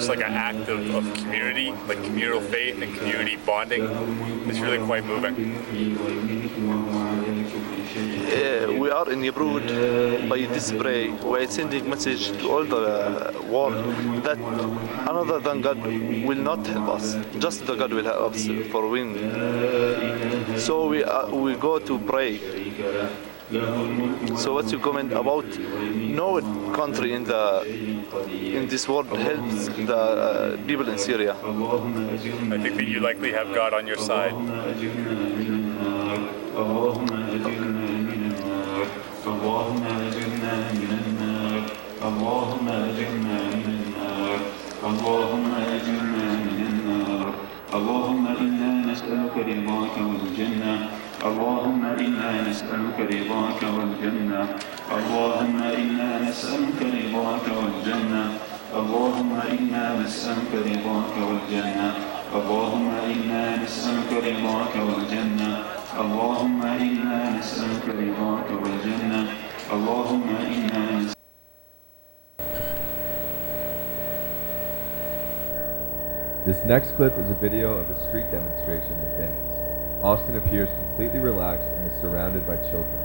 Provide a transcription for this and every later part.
It's like an act of community, like communal faith and community bonding. It's really quite moving. We are in Yebrud by this prayer. We are sending message to all the world that another than God will not help us. Just the God will help us for win. So we go to pray. So what's your comment about no country in this world helps the people in Syria? I think that you likely have God on your side. اللهم إنا نسألك رضاك والجنة اللهم إنا نسألك رضاك والجنة اللهم إنا نسألك رضاك والجنة اللهم إنا نسألك رضاك والجنة اللهم إنا نسألك رضاك والجنة اللهم إنا نسألك رضاك والجنة اللهم إنا نسألك. This next clip is a video of a street demonstration and dance. Austin appears completely relaxed and is surrounded by children.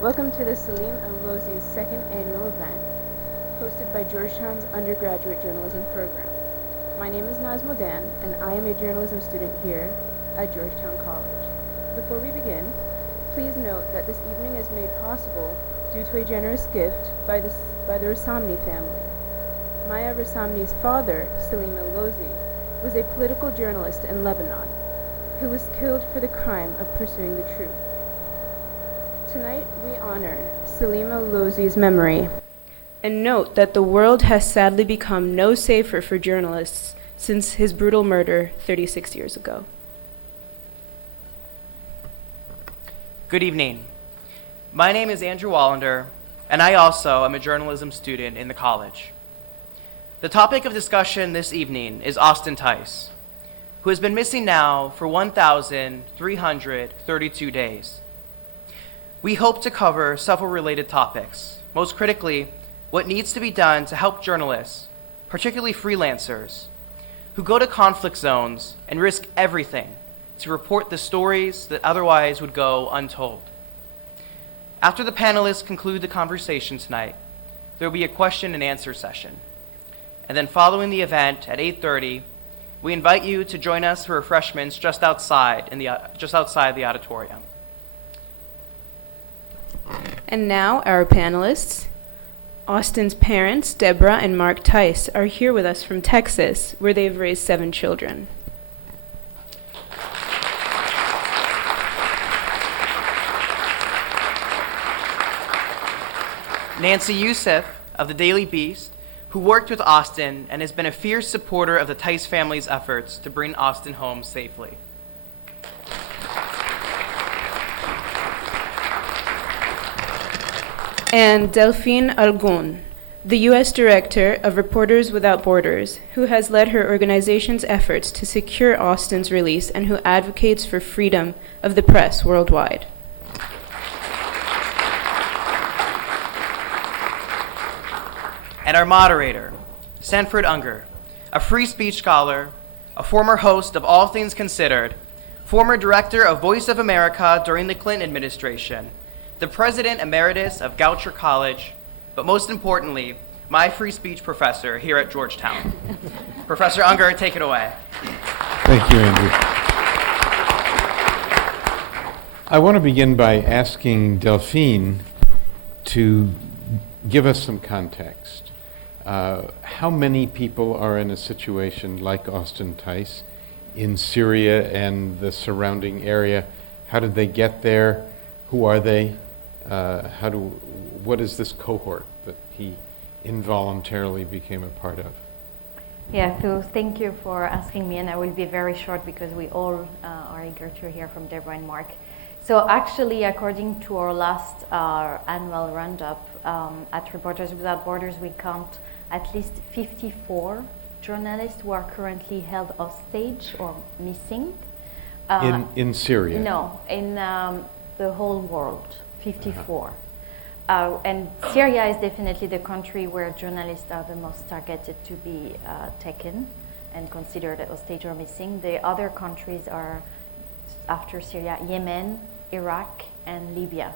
Welcome to the Salim Al-Losi's second annual event, hosted by Georgetown's undergraduate journalism program. My name is Nazmo Dan, and I am a journalism student here at Georgetown College. Before we begin, please note that this evening is made possible due to a generous gift by the Rassamni family. Maya Rassamni's father, Salim Al-Losi, was a political journalist in Lebanon who was killed for the crime of pursuing the truth. Tonight, we honor Salim Al-Losi's memory and note that the world has sadly become no safer for journalists since his brutal murder 36 years ago. Good evening. My name is Andrew Wallander, and I also am a journalism student in the college. The topic of discussion this evening is Austin Tice, who has been missing now for 1,332 days. We hope to cover several related topics, most critically, what needs to be done to help journalists, particularly freelancers, who go to conflict zones and risk everything to report the stories that otherwise would go untold. After the panelists conclude the conversation tonight, there will be a question and answer session. And then following the event at 8:30, we invite you to join us for refreshments just outside the auditorium. And now, our panelists. Austin's parents, Debra and Marc Tice, are here with us from Texas, where they've raised 7 children. Nancy Youssef of the Daily Beast, who worked with Austin and has been a fierce supporter of the Tice family's efforts to bring Austin home safely. And Delphine Halgand, the U.S. Director of Reporters Without Borders, who has led her organization's efforts to secure Austin's release and who advocates for freedom of the press worldwide. And our moderator, Sanford Ungar, a free speech scholar, a former host of All Things Considered, former director of Voice of America during the Clinton administration, the president emeritus of Goucher College, but most importantly, my free speech professor here at Georgetown. Professor Ungar, take it away. Thank you, Andrew. I want to begin by asking Delphine to give us some context. How many people are in a situation like Austin Tice in Syria and the surrounding area? How did they get there? Who are they? What is this cohort that he involuntarily became a part of? Yeah, so thank you for asking me, and I will be very short because we all are eager to hear from Debra and Marc. So actually, according to our last annual roundup at Reporters Without Borders, we count at least 54 journalists who are currently held hostage or missing. In Syria? No, in the whole world, 54. And Syria is definitely the country where journalists are the most targeted to be taken and considered a hostage or missing. The other countries are, after Syria, Yemen, Iraq, and Libya.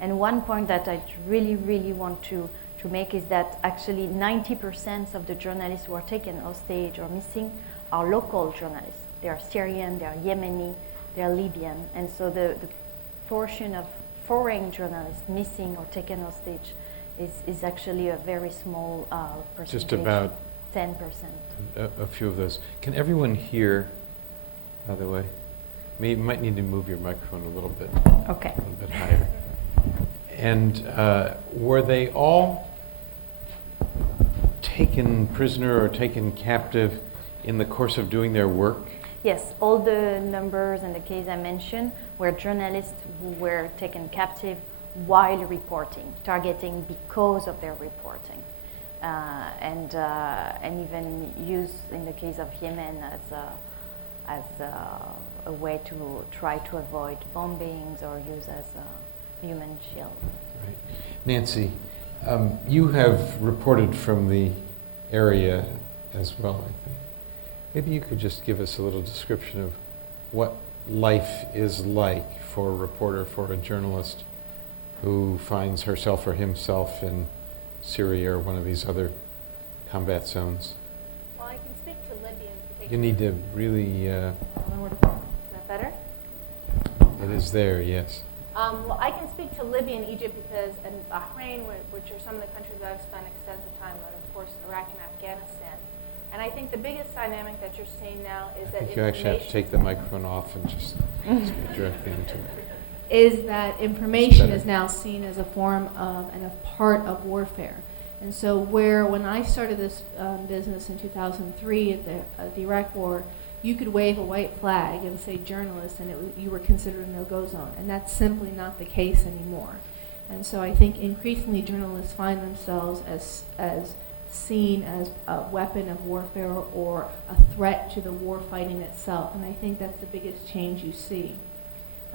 And one point that I really, really want to make is that actually 90% of the journalists who are taken hostage or missing are local journalists. They are Syrian, they are Yemeni, they are Libyan. And so the portion of foreign journalists missing or taken hostage is actually a very small percentage. Just about 10%. A few of those. Can everyone hear, by the way? You might need to move your microphone a little bit. Okay. A little bit higher. And were they all taken prisoner or taken captive in the course of doing their work? Yes, all the numbers and the case I mentioned were journalists who were taken captive while reporting, targeting because of their reporting, and even used in the case of Yemen as a way to try to avoid bombings or use as a human shield. Right. Nancy, you have reported from the area as well, I think. Maybe you could just give us a little description of what life is like for a reporter, for a journalist who finds herself or himself in Syria or one of these other combat zones. Well, I can speak to Libya. You need to really... Is that better? It is there, yes. Well, I can speak to Libya and Egypt because, and Bahrain, which are some of the countries that I've spent extensive time on, of course, Iraq and Afghanistan. And I think the biggest dynamic that you're seeing now is that you actually have to take the microphone off and just speak directly into it. Is that information is now seen as a form of and a part of warfare. And so when I started this business in 2003 at the Iraq War, you could wave a white flag and say journalist and you were considered a no-go zone. And that's simply not the case anymore. And so I think increasingly journalists find themselves as seen as a weapon of warfare or a threat to the war fighting itself. And I think that's the biggest change you see.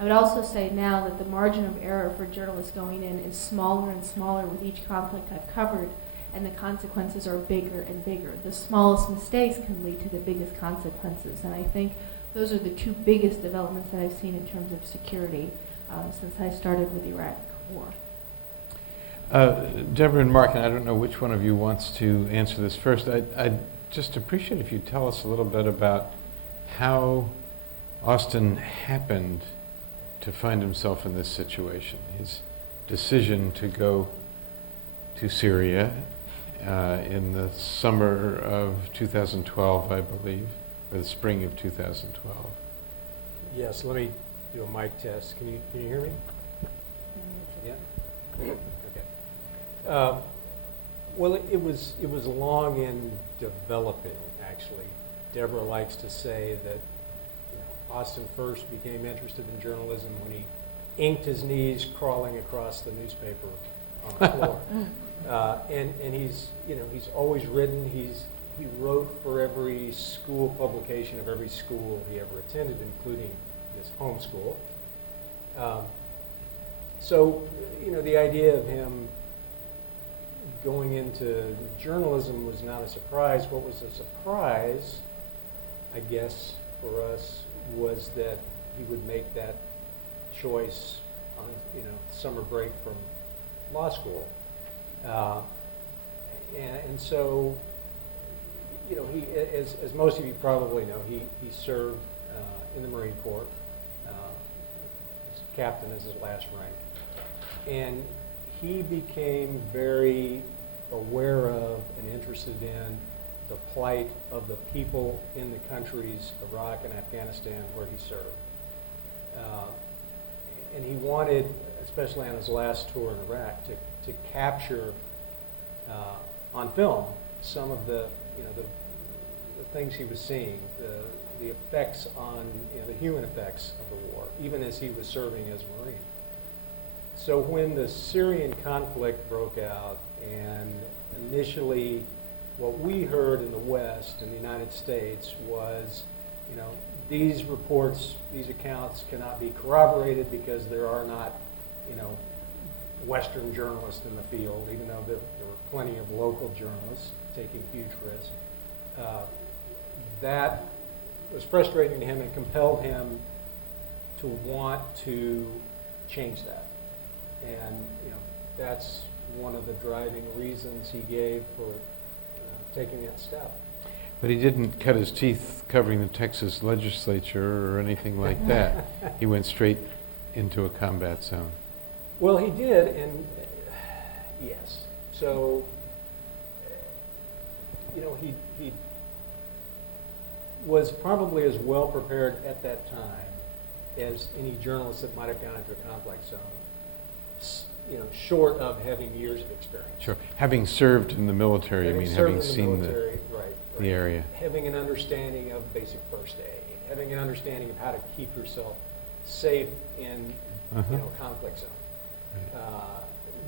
I would also say now that the margin of error for journalists going in is smaller and smaller with each conflict I've covered, and the consequences are bigger and bigger. The smallest mistakes can lead to the biggest consequences, and I think those are the two biggest developments that I've seen in terms of security since I started with the Iraq War. Debra and Marc, and I don't know which one of you wants to answer this first. I'd just appreciate if you tell us a little bit about how Austin happened to find himself in this situation. His decision to go to Syria in the summer of 2012, I believe, or the spring of 2012. Yes, let me do a mic test. Can you hear me? Yeah? Okay. Well, it was long in developing, actually. Debra likes to say that Austin first became interested in journalism when he inked his knees crawling across the newspaper on the floor. And he's always written. He wrote for every school publication of every school he ever attended, including his home school. So the idea of him going into journalism was not a surprise. What was a surprise, I guess, for us was that he would make that choice on, summer break from law school. And so, he, as most of you probably know, he served in the Marine Corps. His captain is his last rank. And he became very aware of and interested in the plight of the people in the countries, Iraq and Afghanistan, where he served. And he wanted, especially on his last tour in Iraq, to capture on film some of the things he was seeing, the effects on, the human effects of the war, even as he was serving as a Marine. So when the Syrian conflict broke out, and initially what we heard in the West, in the United States, was, these reports, these accounts cannot be corroborated because there are not, Western journalists in the field, even though there were plenty of local journalists taking huge risks. That was frustrating to him and compelled him to want to change that. And that's one of the driving reasons he gave for taking that step. But he didn't cut his teeth covering the Texas legislature or anything like that. He went straight into a combat zone. Well, he did, and yes. So, he was probably as well prepared at that time as any journalist that might have gone into a conflict zone, short of having years of experience. Sure. Having served in the military, having seen the area. Having an understanding of basic first aid, having an understanding of how to keep yourself safe in, conflict zone.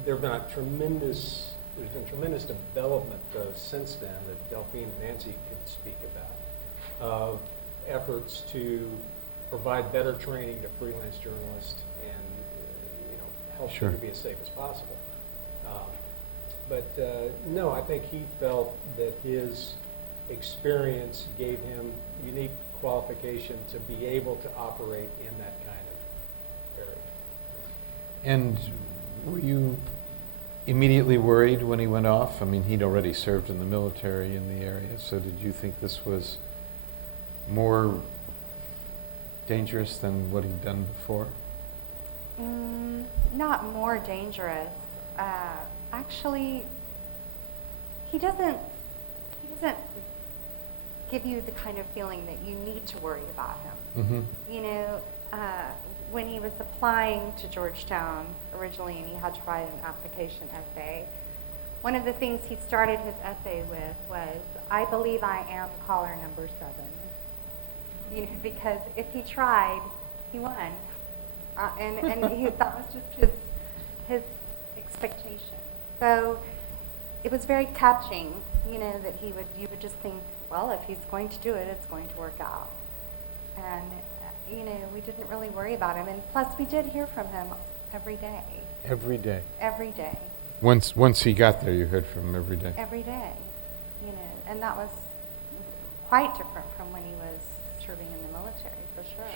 There's been tremendous development since then that Delphine and Nancy could speak about, of efforts to provide better training to freelance journalists and help them to be as safe as possible. No, I think he felt that his experience gave him unique qualification to be able to operate in that kind of area. And were you immediately worried when he went off? He'd already served in the military in the area, so did you think this was more dangerous than what he'd done before? Not more dangerous. Actually, he doesn't give you the kind of feeling that you need to worry about him. Mm-hmm. When he was applying to Georgetown originally and he had to write an application essay, one of the things he started his essay with was, "I believe I am caller number 7." Because if he tried, he won. And that was just his expectation. So it was very catching, that you would just think, well, if he's going to do it, it's going to work out. And we didn't really worry about him. And plus, we did hear from him every day. Every day? Every day. Once he got there, you heard from him every day? Every day. And that was quite different from when he was serving in the military, for sure.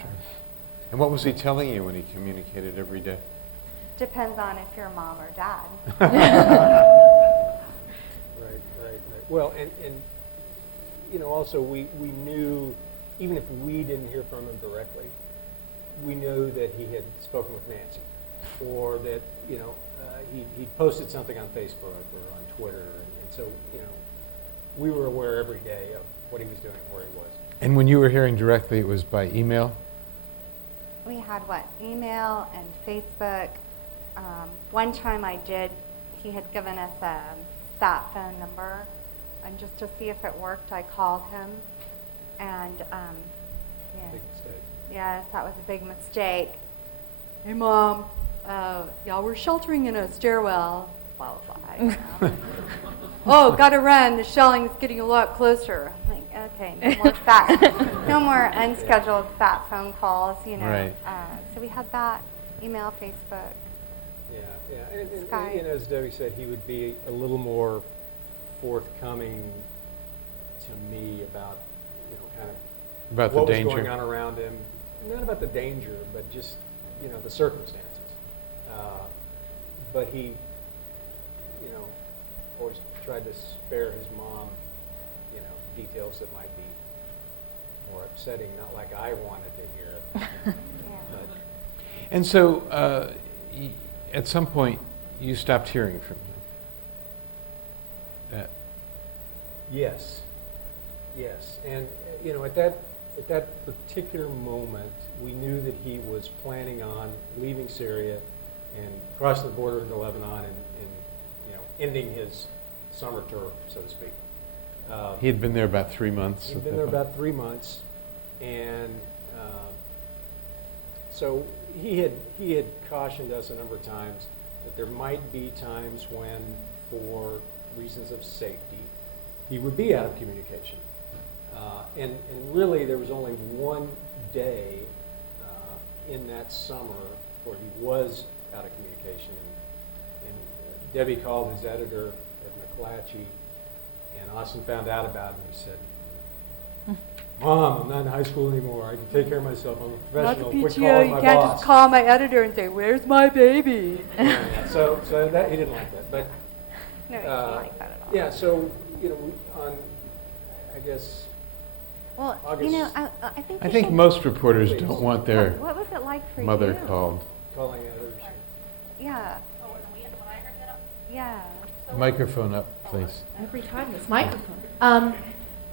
And what was he telling you when he communicated every day? Depends on if you're mom or dad. Right. Well, and also we knew, even if we didn't hear from him directly, we knew that he had spoken with Nancy, or that he posted something on Facebook or on Twitter, and so we were aware every day of what he was doing, where he was. And when you were hearing directly, it was by email? We had email and Facebook. One time he had given us a stat phone number, and just to see if it worked, I called him, and Big mistake. Yes, that was a big mistake. Hey, Mom, we're sheltering in a stairwell. Blah, blah, blah, I don't know. Oh, gotta run. The shelling's getting a lot closer. I'm like, okay, no more unscheduled fat phone calls, Right. So we had that, email, Facebook. Yeah. And as Debbie said, he would be a little more forthcoming to me about, kind of About what the was danger? going on around him. Not about the danger, but just, the circumstances. But he, always tried to spare his mom, details that might be more upsetting, not like I wanted to hear. But, And so, at some point, you stopped hearing from him. yes, and at that particular moment, we knew that he was planning on leaving Syria and crossing the border into Lebanon and ending his summer tour, so to speak. He had been there about 3 months. He'd been there about 3 months, and so he had cautioned us a number of times that there might be times when, for reasons of safety, he would be out of communication. And really, there was only one day in that summer where he was out of communication. And Debbie called his editor at McClatchy, and Austin found out about it, and he said, "Mom, I'm not in high school anymore. I can take care of myself. I'm a professional. Quit calling my you can't boss." just call my editor and say, "Where's my baby?" So that he didn't like that, but No, he didn't like that at all. yeah. So on, I guess. Well, August. I I think most reporters don't want their What was it like for mother you? called. Calling editors. Yeah. When I heard that, Yeah. Microphone up, please. every time this microphone.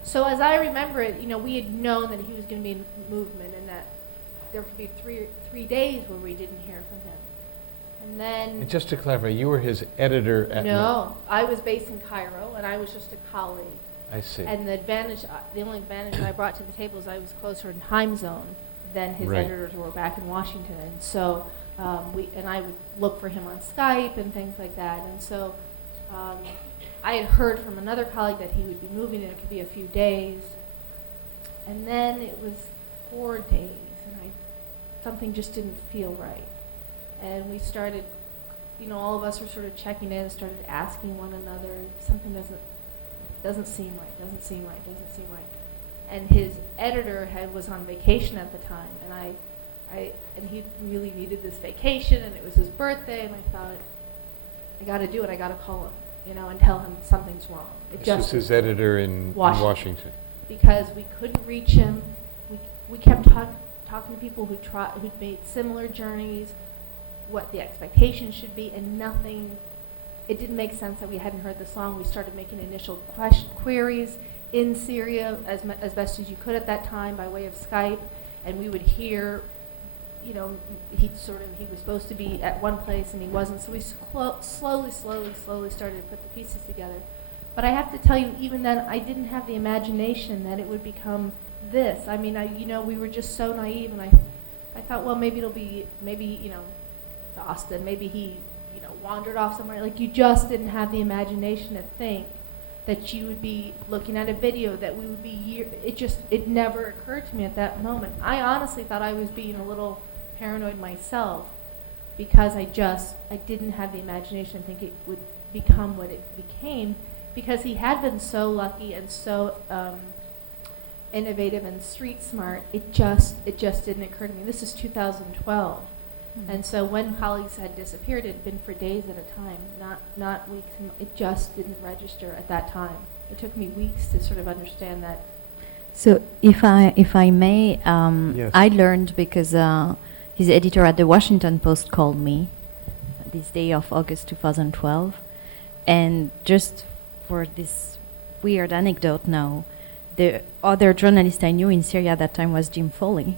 So as I remember it, we had known that he was going to be in movement, and that there could be three days where we didn't hear from him. And then And just to clarify, you were his editor at no, I was based in Cairo, and I was just a colleague. I see. And the only advantage I brought to the table is I was closer in time zone than his Right. editors were back in Washington, and so I would look for him on Skype and things like that. And so I had heard from another colleague that he would be moving, and it could be a few days. And then it was 4 days, and something just didn't feel right. And we started, all of us were sort of checking in, started asking one another, something doesn't seem right, doesn't seem right, doesn't seem right. And his editor was on vacation at the time, and he really needed this vacation, and it was his birthday, and I thought, I got to do it, I got to call him, and tell him something's wrong. This was his editor in Washington. Because we couldn't reach him. We kept talking to people who'd made similar journeys, what the expectations should be, and nothing. It didn't make sense that we hadn't heard the song. We started making initial queries in Syria as best as you could at that time by way of Skype, and we would hear, he was supposed to be at one place and he wasn't. So we slowly started to put the pieces together. But I have to tell you, even then, I didn't have the imagination that it would become this. I mean, we were just so naive, and I thought, well, maybe it's Austin. Maybe he, wandered off somewhere. Like, you just didn't have the imagination to think that you would be looking at a video, that we would be it never occurred to me at that moment. I honestly thought I was being a little paranoid myself, because I didn't have the imagination to think it would become what it became, because he had been so lucky and so innovative and street smart. It just didn't occur to me. This is 2012. And so when colleagues had disappeared, it had been for days at a time, not weeks. And it just didn't register at that time. It took me weeks to sort of understand that. So if I may, Yes. I learned because his editor at the Washington Post called me this day of August 2012. And just for this weird anecdote now, the other journalist I knew in Syria at that time was Jim Foley.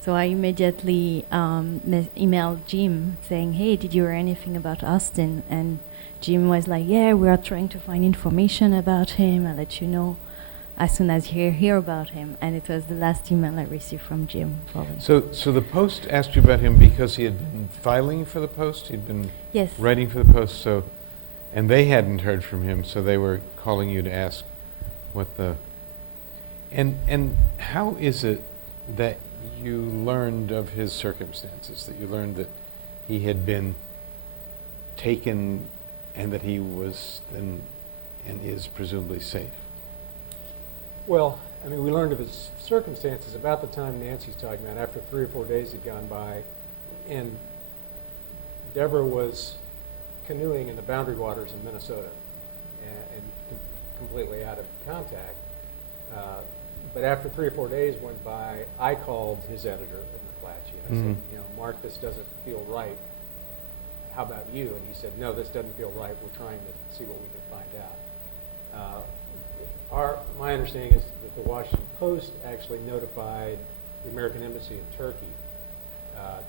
So I immediately emailed Jim saying, hey, did you hear anything about Austin? And Jim was like, yeah, we are trying to find information about him. I'll let you know as soon as you hear about him. And it was the last email I received from Jim Foley. So the Post asked you about him because he had been filing for the Post? He'd been Yes. writing for the Post, and they hadn't heard from him, so they were calling you to ask what the... And how is it that you learned of his circumstances, that you learned that he had been taken and that he was and is presumably safe? Well, I mean, we learned of his circumstances about the time Nancy's talking about, after 3 or 4 days had gone by, and Debra was canoeing in the boundary waters in Minnesota and completely out of contact. But after 3 or 4 days went by, I called his editor at McClatchy. I said, you know, Marc, this doesn't feel right. How about you? And he said, no, this doesn't feel right. We're trying to see what we can find out. My understanding is that the Washington Post actually notified the American Embassy in Turkey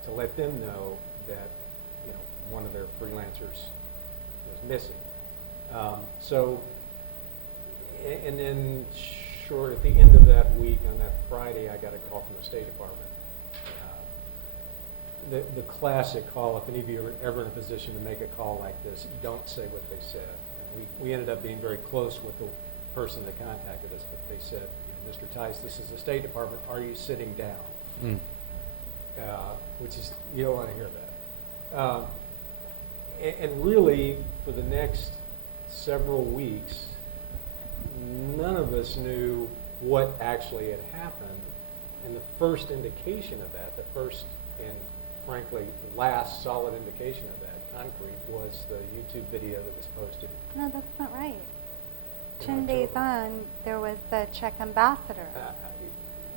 to let them know that, you know, one of their freelancers was missing. And then sure, at the end of that week, on that Friday, I got a call from the State Department. The classic call, if any of you are ever in a position to make a call like this, don't say what they said. And we ended up being very close with the person that contacted us, but they said, Mr. Tice, this is the State Department, are you sitting down? Which is, you don't want to hear that. And really, for the next several weeks, none of us knew what actually had happened. And the first indication of that, the first and frankly last solid indication of that, concrete, was the YouTube video that was posted. No, that's not right. 10 days on, there was the Czech ambassador.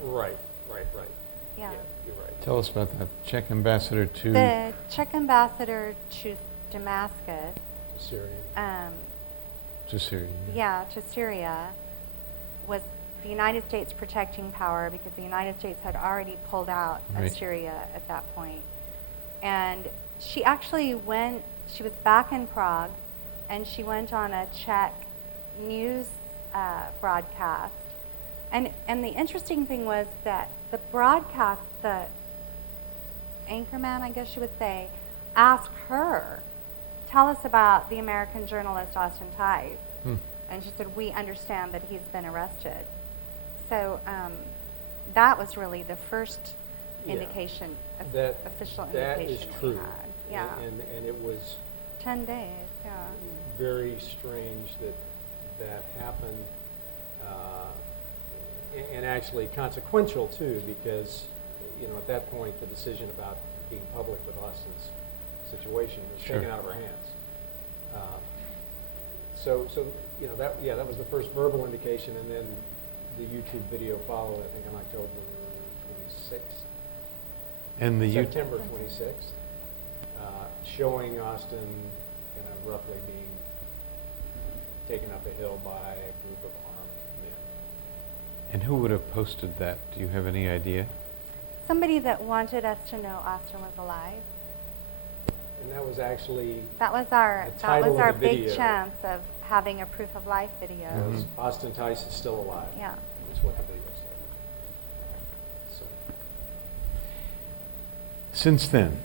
Right. Yeah. You're right. Tell us about that. Czech ambassador to... The Czech ambassador to Damascus. To Syria. To Syria. Yeah, to Syria, was the United States protecting power, because the United States had already pulled out of Syria at that point. And she actually went, she was back in Prague, and she went on a Czech news broadcast. And the interesting thing was that the broadcast, the anchorman, I guess you would say, asked her, tell us about the American journalist Austin Tice. And she said, we understand that he's been arrested. So that was really the first indication, official indication that is we true. had. Yeah. And it was 10 days, yeah. very strange that happened, and actually consequential too, because at that point the decision about being public with Austin's situation was taken out of our hands. So that was the first verbal indication, and then the YouTube video followed, I think, on October 26th. And September 26th, showing Austin roughly being taken up a hill by a group of armed men. And who would have posted that? Do you have any idea? Somebody that wanted us to know Austin was alive. And that was actually that was our big video. chance of having a proof of life video. Austin Tice is still alive. Yeah. That's what the video said. So. Since then,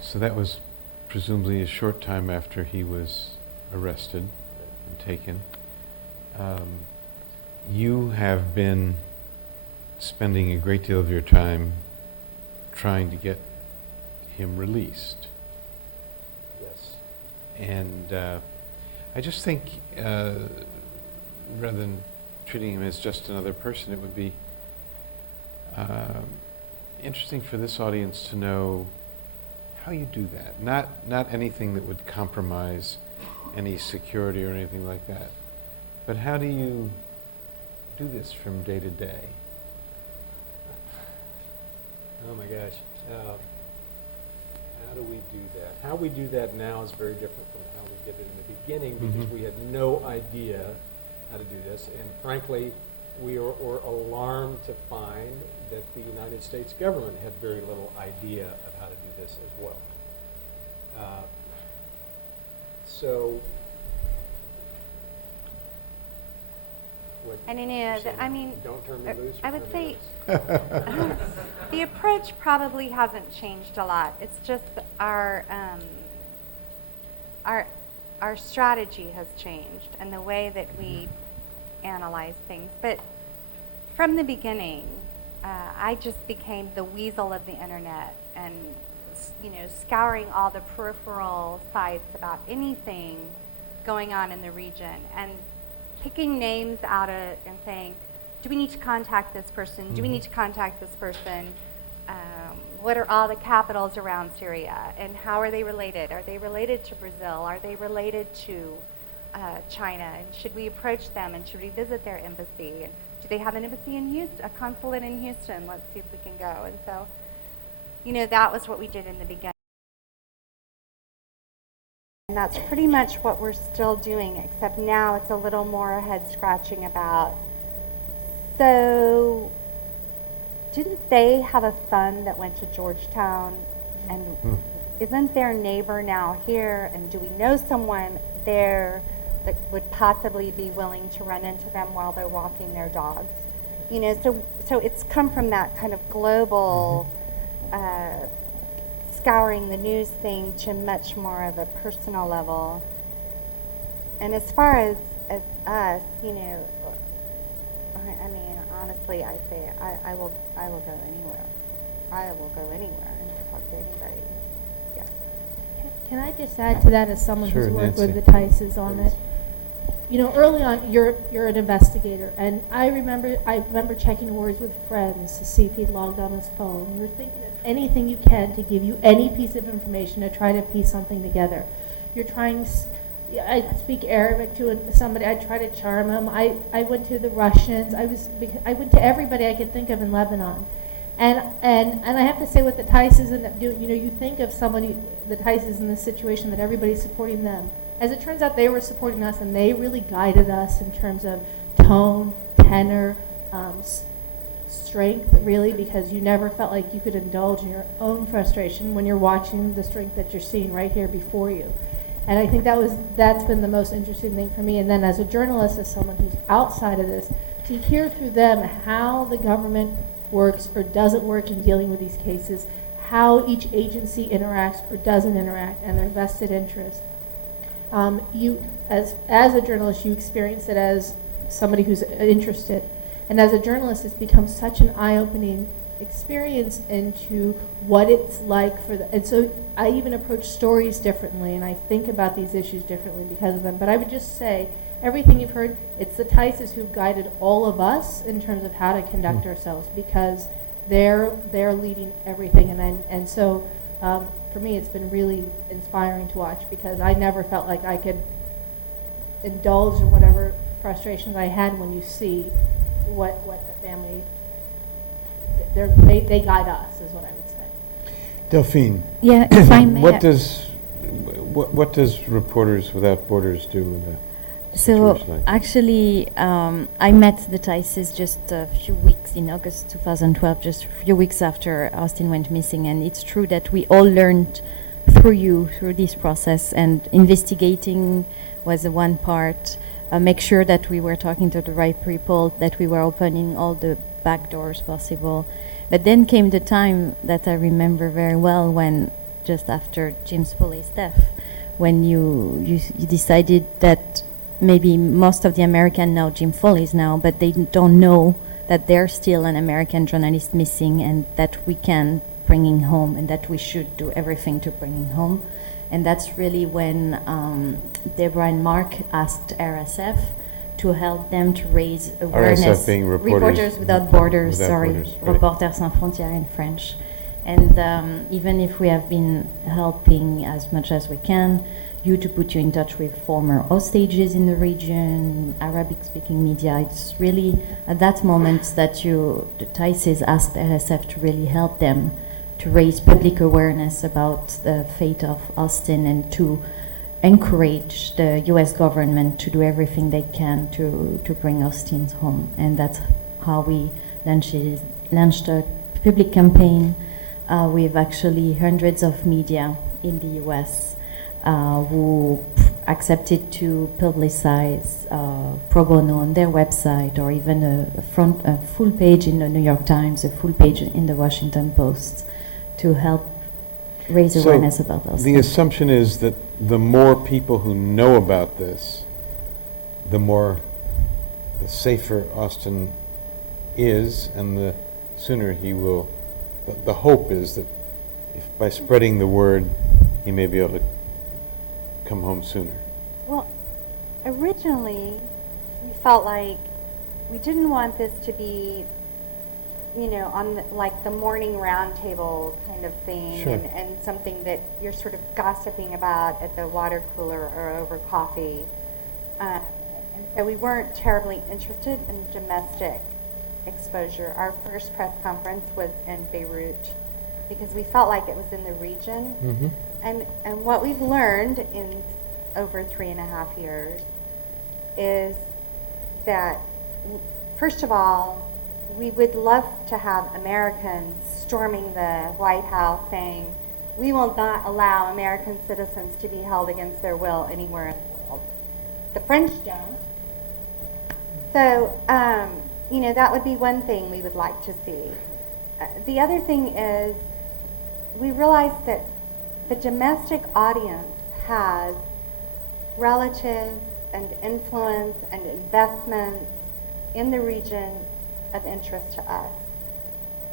so that was presumably a short time after he was arrested and taken, you have been spending a great deal of your time trying to get him released. Yes. And I just think, rather than treating him as just another person, it would be interesting for this audience to know how you do that. Not anything that would compromise any security or anything like that, but how do you do this from day to day? Oh my gosh. How do we do that? How we do that now is very different from how we did it in the beginning, because we had no idea how to do this. And frankly, we were alarmed to find that the United States government had very little idea of how to do this as well. Don't turn me loose. I would say the approach probably hasn't changed a lot. It's just our strategy has changed and the way that we analyze things. But from the beginning, I just became the weasel of the internet, and scouring all the peripheral sites about anything going on in the region and picking names out of and saying, do we need to contact this person? Do we need to contact this person? What are all the capitals around Syria, and how are they related? Are they related to Brazil? Are they related to China? And should we approach them, and should we visit their embassy? And do they have an embassy in Houston, a consulate in Houston? Let's see if we can go. And so, you know, that was what we did in the beginning. And that's pretty much what we're still doing, except now it's a little more head scratching about, so didn't they have a son that went to Georgetown, and isn't their neighbor now here, and do we know someone there that would possibly be willing to run into them while they're walking their dogs? You know, so it's come from that kind of global scouring the news thing to much more of a personal level. And as far as us, you know, I mean, honestly, I say I will go anywhere. I will go anywhere and talk to anybody. Yeah. Can I just add to that, as someone Sure, who's worked Nancy. with the Tices on it? You know, early on, you're an investigator, and I remember checking words with friends to see if he'd logged on his phone. You're thinking of anything you can to give you any piece of information to try to piece something together. You're trying. I speak Arabic to somebody. I try to charm him. I went to the Russians. I went to everybody I could think of in Lebanon, and I have to say what the Tices end up doing. You know, you think of somebody, the Tices, in this situation that everybody's supporting them. As it turns out, they were supporting us, and they really guided us in terms of tone, tenor, strength, really, because you never felt like you could indulge in your own frustration when you're watching the strength that you're seeing right here before you. And I think that's been the most interesting thing for me. And then as a journalist, as someone who's outside of this, to hear through them how the government works or doesn't work in dealing with these cases, how each agency interacts or doesn't interact, and their vested interest. You, as a journalist, you experience it as somebody who's interested. And as a journalist, it's become such an eye-opening experience into what it's like for and so I even approach stories differently, and I think about these issues differently because of them. But I would just say, everything you've heard, it's the Tices who've guided all of us in terms of how to conduct ourselves, because they're leading everything. And so for me, it's been really inspiring to watch, because I never felt like I could indulge in whatever frustrations I had when you see what the family, they guide us, is what I would say. Delphine. Yeah, if I may. What does Reporters Without Borders do with a So situation like actually, I met the Tices just a few weeks in August 2012, just a few weeks after Austin went missing. And it's true that we all learned through this process, and investigating was one part. Make sure that we were talking to the right people, that we were opening all the back doors possible. But then came the time that I remember very well, when just after James Foley's death, when you decided that maybe most of the Americans know Jim Foley's now, but they don't know that there's still an American journalist missing, and that we can bring him home, and that we should do everything to bring him home. And that's really when Debra and Marc asked RSF to help them to raise awareness. RSF being Reporters Without Borders, Without sorry, Borders, right. Reporters Sans Frontières in French. And even if we have been helping as much as we can, to put you in touch with former hostages in the region, Arabic-speaking media, it's really at that moment that the Tices asked RSF to really help them to raise public awareness about the fate of Austin, and to encourage the U.S. government to do everything they can to bring Austin home. And that's how we launched a public campaign with actually hundreds of media in the U.S. Who accepted to publicize pro bono on their website, or even a full page in the New York Times, a full page in the Washington Post, to help raise awareness about us. The assumption is that the more people who know about this, the safer Austin is, and the sooner he will. The hope is that if by spreading the word, he may be able to come home sooner. Well, originally, we felt like we didn't want this to be, on like the morning roundtable kind of thing, Sure. and something that you're sort of gossiping about at the water cooler or over coffee. And so we weren't terribly interested in domestic exposure. Our first press conference was in Beirut because we felt like it was in the region. Mm-hmm. And what we've learned in over 3.5 years is that, first of all, we would love to have Americans storming the White House saying, we will not allow American citizens to be held against their will anywhere in the world. The French don't. So, that would be one thing we would like to see. The other thing is, we realize that the domestic audience has relatives and influence and investments in the region of interest to us.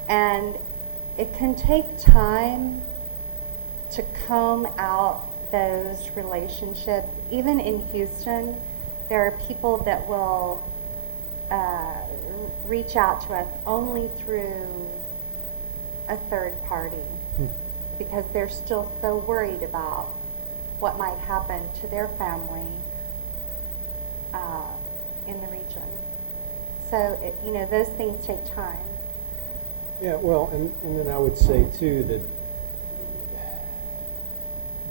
And it can take time to comb out those relationships. Even in Houston, there are people that will reach out to us only through a third party because they're still so worried about what might happen to their family in the region. So, those things take time. Yeah, well, and then I would say, too, that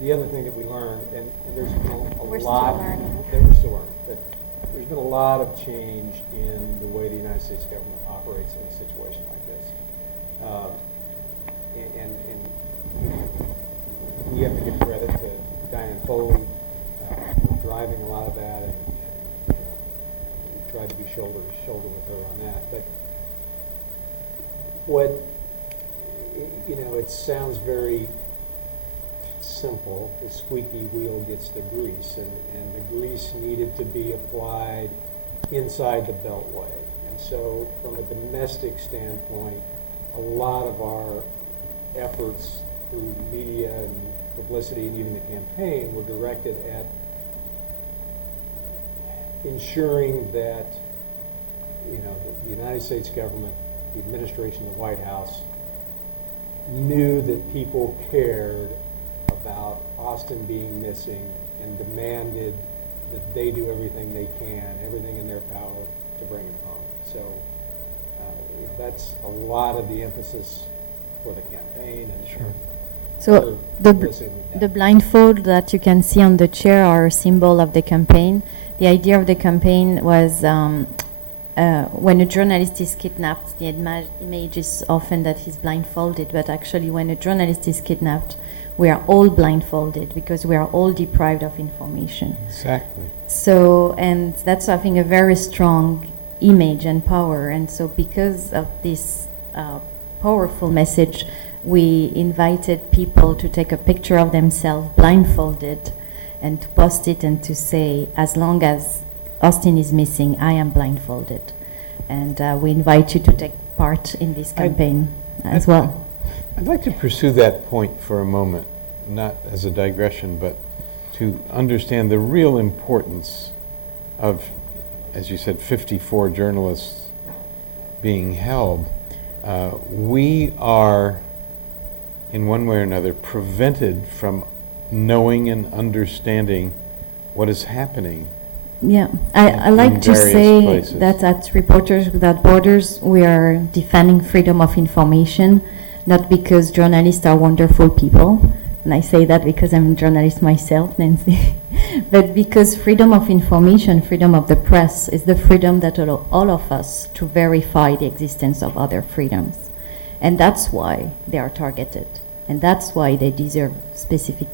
the other thing that we learned, and there's been a We're lot, still learning. that we're still learning, but there's been a lot of change in the way the United States government operates in a situation like this. And we have to give credit to Diane Foley for driving a lot of that, and we tried to be shoulder to shoulder with her on that. But what, it sounds very simple. The squeaky wheel gets the grease, and the grease needed to be applied inside the beltway. And so from a domestic standpoint, a lot of our efforts through media and publicity and even the campaign were directed at ensuring that the United States government, the administration, the White House, knew that people cared about Austin being missing and demanded that they do everything they can, everything in their power to bring him home. So that's a lot of the emphasis for the campaign. And sure. So the blindfold that you can see on the chair are a symbol of the campaign. The idea of the campaign was when a journalist is kidnapped, the image is often that he's blindfolded, but actually when a journalist is kidnapped, we are all blindfolded because we are all deprived of information. Exactly. So, and that's, I think, a very strong image and power. And so because of this powerful message, we invited people to take a picture of themselves blindfolded and to post it and to say, as long as Austin is missing, I am blindfolded. And we invite you to take part in this campaign as well. I'd like to pursue that point for a moment, not as a digression, but to understand the real importance of, as you said, 54 journalists being held. We are, in one way or another, prevented from knowing and understanding what is happening. Yeah, I like to say places. that at Reporters Without Borders, we are defending freedom of information, not because journalists are wonderful people, and I say that because I'm a journalist myself, Nancy, but because freedom of information, freedom of the press, is the freedom that allows all of us to verify the existence of other freedoms. And that's why they are targeted, and that's why they deserve specific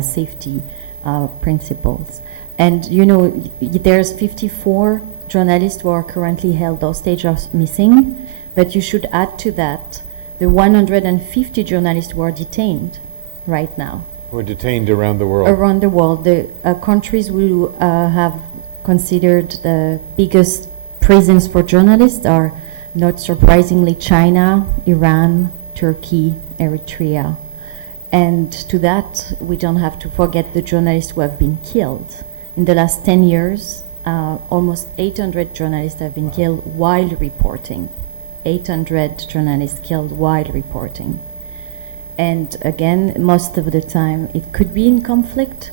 safety principles. And there's 54 journalists who are currently held hostage or missing, but you should add to that the 150 journalists who are detained right now. Who are detained around the world. Around the world. The countries who have considered the biggest prisons for journalists are, not surprisingly, China, Iran, Turkey, Eritrea. And to that, we don't have to forget the journalists who have been killed. In the last 10 years, almost 800 journalists have been killed while reporting. 800 journalists killed while reporting. And again, most of the time it could be in conflict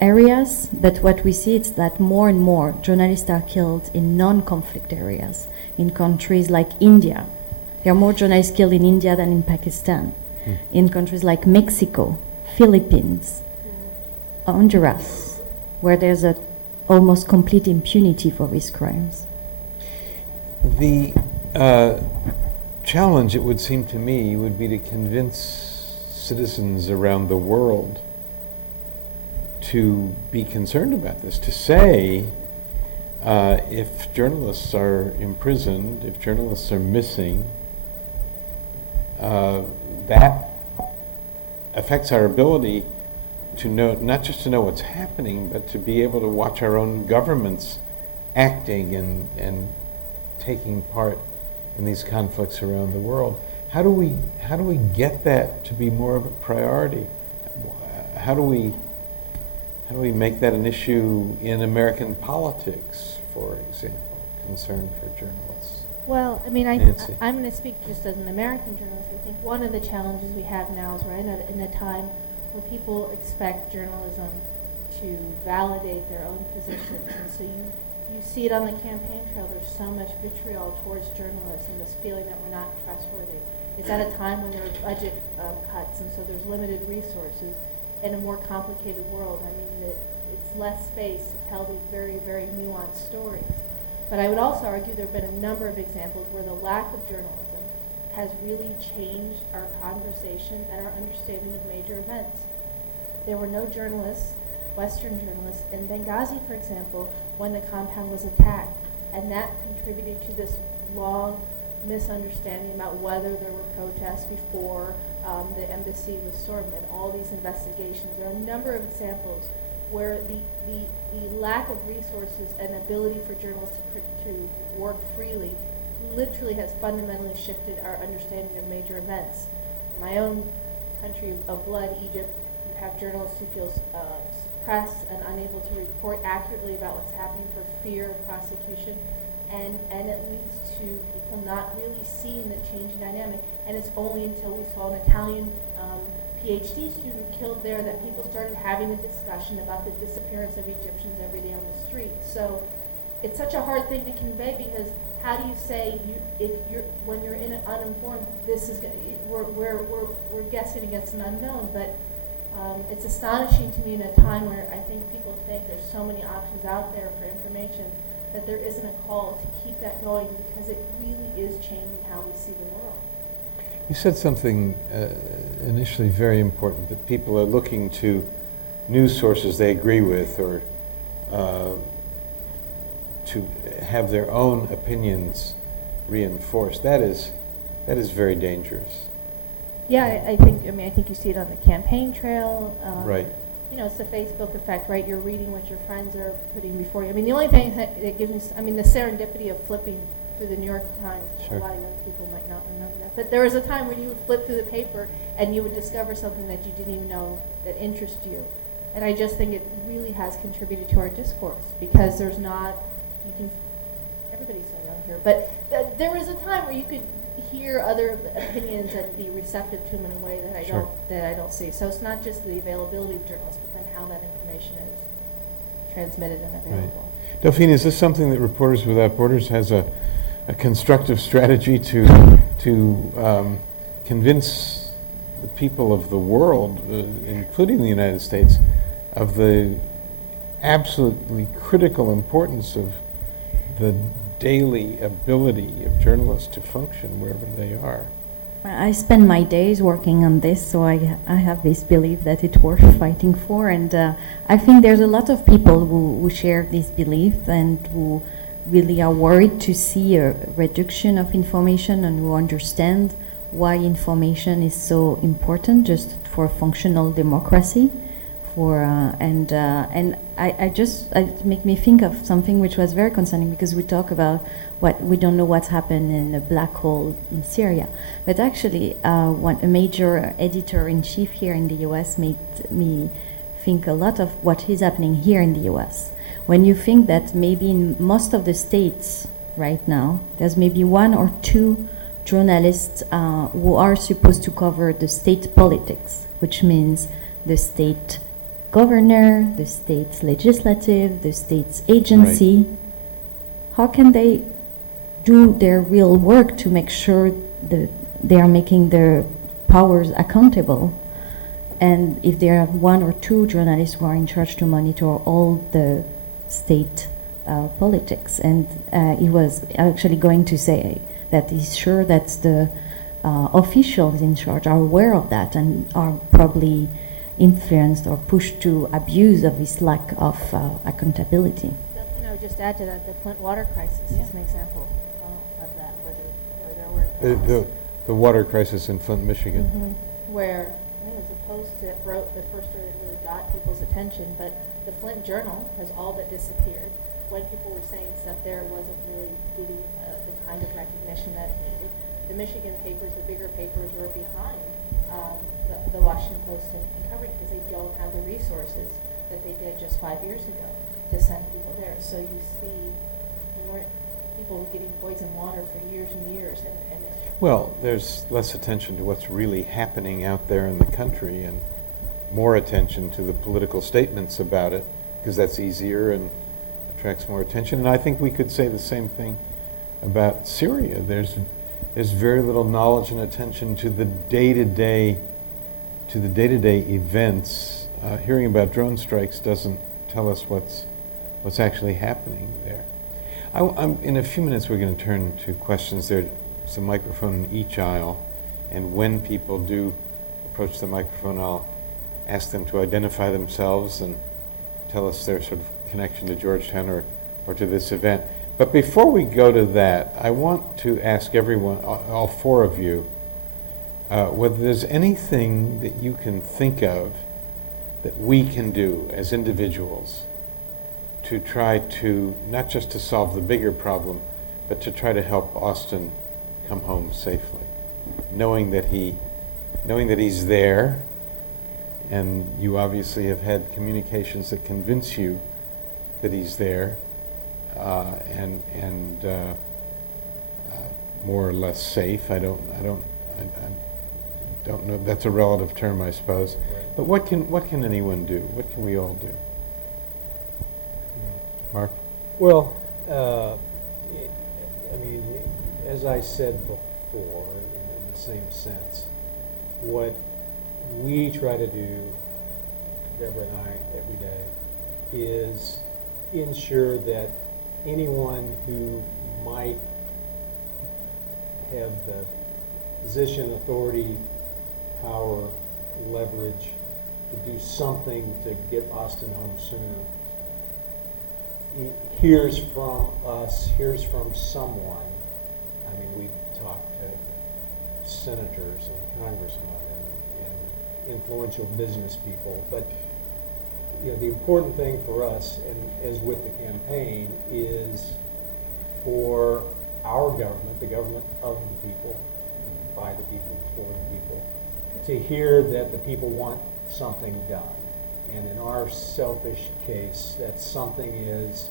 areas, but what we see is that more and more journalists are killed in non-conflict areas. In countries like India, there are more journalists killed in India than in Pakistan. In countries like Mexico, Philippines, Honduras, where there's a almost complete impunity for these crimes. The challenge, it would seem to me, would be to convince citizens around the world to be concerned about this, to say if journalists are imprisoned, if journalists are missing, that affects our ability to know, not just to know what's happening, but to be able to watch our own governments acting and taking part in these conflicts around the world. How do we get that to be more of a priority? How do we make that an issue in American politics, for example, concern for journalists? Well, I mean, Nancy. I'm going to speak just as an American journalist. I think one of the challenges we have now is we're in a time where people expect journalism to validate their own positions, and so you see it on the campaign trail. There's so much vitriol towards journalists and this feeling that we're not trustworthy. It's at a time when there are budget cuts, and so there's limited resources in a more complicated world. I mean, it's less space to tell these very, very nuanced stories. But I would also argue there have been a number of examples where the lack of journalism has really changed our conversation and our understanding of major events. There were no journalists, Western journalists, in Benghazi, for example, when the compound was attacked. And that contributed to this long misunderstanding about whether there were protests before the embassy was stormed and all these investigations. There are a number of examples where the lack of resources and ability for journalists to work freely literally has fundamentally shifted our understanding of major events. In my own country of blood, Egypt, you have journalists who feel suppressed and unable to report accurately about what's happening for fear of prosecution, and it leads to people not really seeing the changing dynamic. And it's only until we saw an Italian PhD student killed there that people started having a discussion about the disappearance of Egyptians every day on the street. So it's such a hard thing to convey, because how do you say when you're uninformed, this is we're guessing against an unknown? But it's astonishing to me in a time where I think people think there's so many options out there for information that there isn't a call to keep that going, because it really is changing how we see the world. You said something initially very important, that people are looking to news sources they agree with, or to have their own opinions reinforced. That is very dangerous. Yeah, I think you see it on the campaign trail. Right. You know, it's the Facebook effect, right? You're reading what your friends are putting before you. I mean, the only thing that gives me, the serendipity of flipping through the New York Times. Sure. A lot of young people might not remember that. But there was a time when you would flip through the paper and you would discover something that you didn't even know that interested you. And I just think it really has contributed to our discourse, because there's not, everybody's so young here, but there was a time where you could hear other opinions and be receptive to them in a way that I don't see. So it's not just the availability of journalists, but then how that information is transmitted and available. Right. Delphine, is this something that Reporters Without Borders has a constructive strategy to convince the people of the world, including the United States, of the absolutely critical importance of the daily ability of journalists to function wherever they are? I spend my days working on this, so I have this belief that it's worth fighting for, and I think there's a lot of people who share this belief and who really are worried to see a reduction of information, and who understand why information is so important just for functional democracy. It make me think of something which was very concerning, because we talk about we don't know what's happened in a black hole in Syria, but actually a major editor-in-chief here in the US made me think a lot of what is happening here in the US. when you think that maybe in most of the states right now, there's maybe 1 or 2 journalists who are supposed to cover the state politics, which means the state governor, the state's legislative, the state's agency. Right. How can they do their real work to make sure that they are making their powers accountable? And if there are 1 or 2 journalists who are in charge to monitor all the state politics, and he was actually going to say that he's sure that the officials in charge are aware of that and are probably influenced or pushed to abuse of this lack of accountability. And I would just add to that, the Flint water crisis is an example of that, where there were The water crisis in Flint, Michigan. where I think it was a post that wrote the first story that really got people's attention, but the Flint Journal has all but disappeared. When people were saying stuff there, it wasn't really getting the kind of recognition that it needed. The Michigan papers, the bigger papers, were behind the Washington Post in covering because they don't have the resources that they did just 5 years ago to send people there. So you see more people getting poisoned water for years and years. Well, there's less attention to what's really happening out there in the country and more attention to the political statements about it, because that's easier and attracts more attention. And I think we could say the same thing about Syria. There's very little knowledge and attention to the day-to-day events. Hearing about drone strikes doesn't tell us what's actually happening there. In a few minutes, we're going to turn to questions. There's a microphone in each aisle, and when people do approach the microphone, I'll ask them to identify themselves and tell us their sort of connection to Georgetown or to this event. But before we go to that, I want to ask everyone, all 4 of you, whether there's anything that you can think of that we can do as individuals to try to, not just to solve the bigger problem, but to try to help Austin come home safely, knowing that he's there, and you obviously have had communications that convince you that he's there, and more or less safe. I don't know. That's a relative term, I suppose. Right. But what can anyone do? What can we all do? Marc? Well, I mean, as I said before, in the same sense, what we try to do, Debra and I, every day, is ensure that anyone who might have the position, authority, power, leverage to do something to get Austin home sooner hears from us, hears from someone. I mean, we've talked to senators and congressmen and influential business people, but the important thing for us, and as with the campaign, is for our government, the government of the people, by the people, for the people, to hear that the people want something done. And in our selfish case, that something is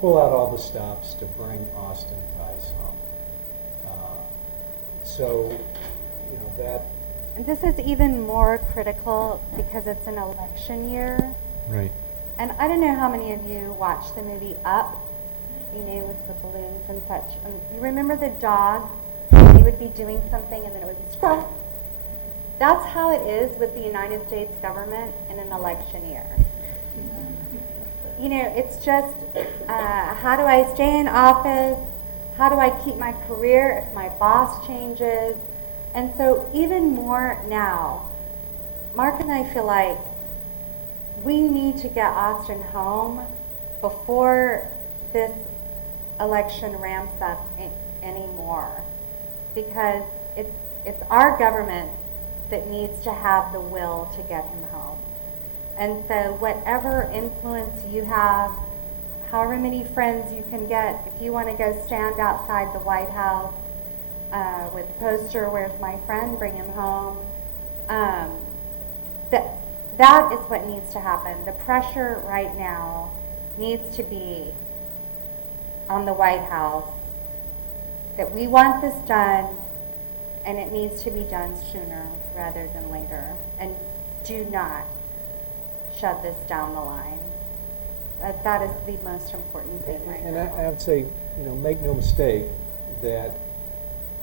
pull out all the stops to bring Austin Tice home. So, that. And this is even more critical because it's an election year. Right. And I don't know how many of you watched the movie Up, with the balloons and such. You remember the dog? He would be doing something and then it would squirrel. That's how it is with the United States government in an election year. It's just, how do I stay in office? How do I keep my career if my boss changes? And so even more now, Marc and I feel like we need to get Austin home before this election ramps up anymore, because it's our government that needs to have the will to get him home. And so whatever influence you have, however many friends you can get, if you want to go stand outside the White House with a poster, "Where's my friend? Bring him home." That is what needs to happen. The pressure right now needs to be on the White House that we want this done, and it needs to be done sooner rather than later. And do not shove this down the line. That is the most important thing right now. And I would say, make no mistake that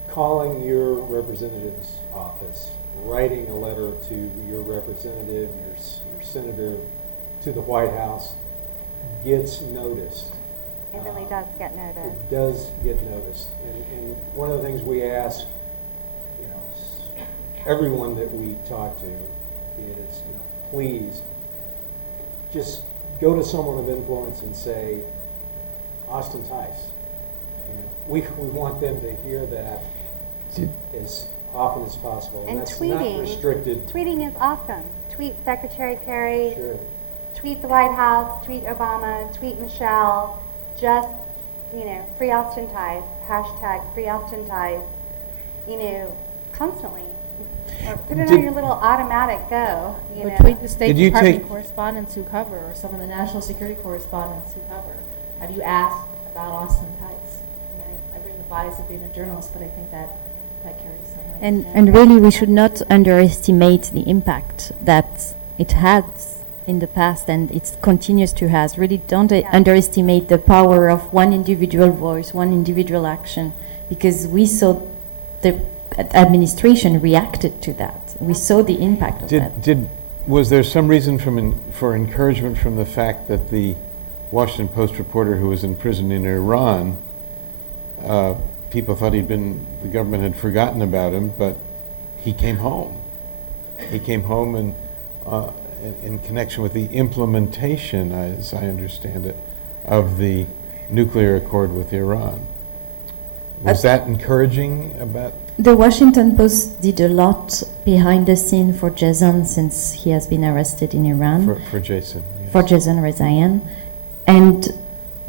calling your representative's office, writing a letter to your representative, your senator, to the White House gets noticed. It really does get noticed. It does get noticed. And one of the things we ask, everyone that we talk to is, please just go to someone of influence and say, Austin Tice. We want them to hear that as often as possible. And that's tweeting, not restricted. Tweeting is awesome. Tweet Secretary Kerry. Sure. Tweet the White House. Tweet Obama. Tweet Michelle. Just, free Austin Tice. Hashtag free Austin Tice. Constantly. Or put it on your little automatic go. Or tweet the State Department correspondents who cover, or some of the national security correspondents who cover. Have you asked about Austin Tice? I bring the bias of being a journalist, but I think that carries some weight. And really, we should not underestimate the impact that it has in the past, and it continues to has. Really, don't underestimate the power of one individual voice, one individual action, because we saw the administration reacted to that. We saw the impact of that. Was there some reason for encouragement from the fact that the Washington Post reporter who was in prison in Iran, people thought the government had forgotten about him, but he came home. He came home and in connection with the implementation, as I understand it, of the nuclear accord with Iran. Was that encouraging about? The Washington Post did a lot behind the scene for Jason since he has been arrested in Iran. For Jason. Yes. For Jason Rezaian, and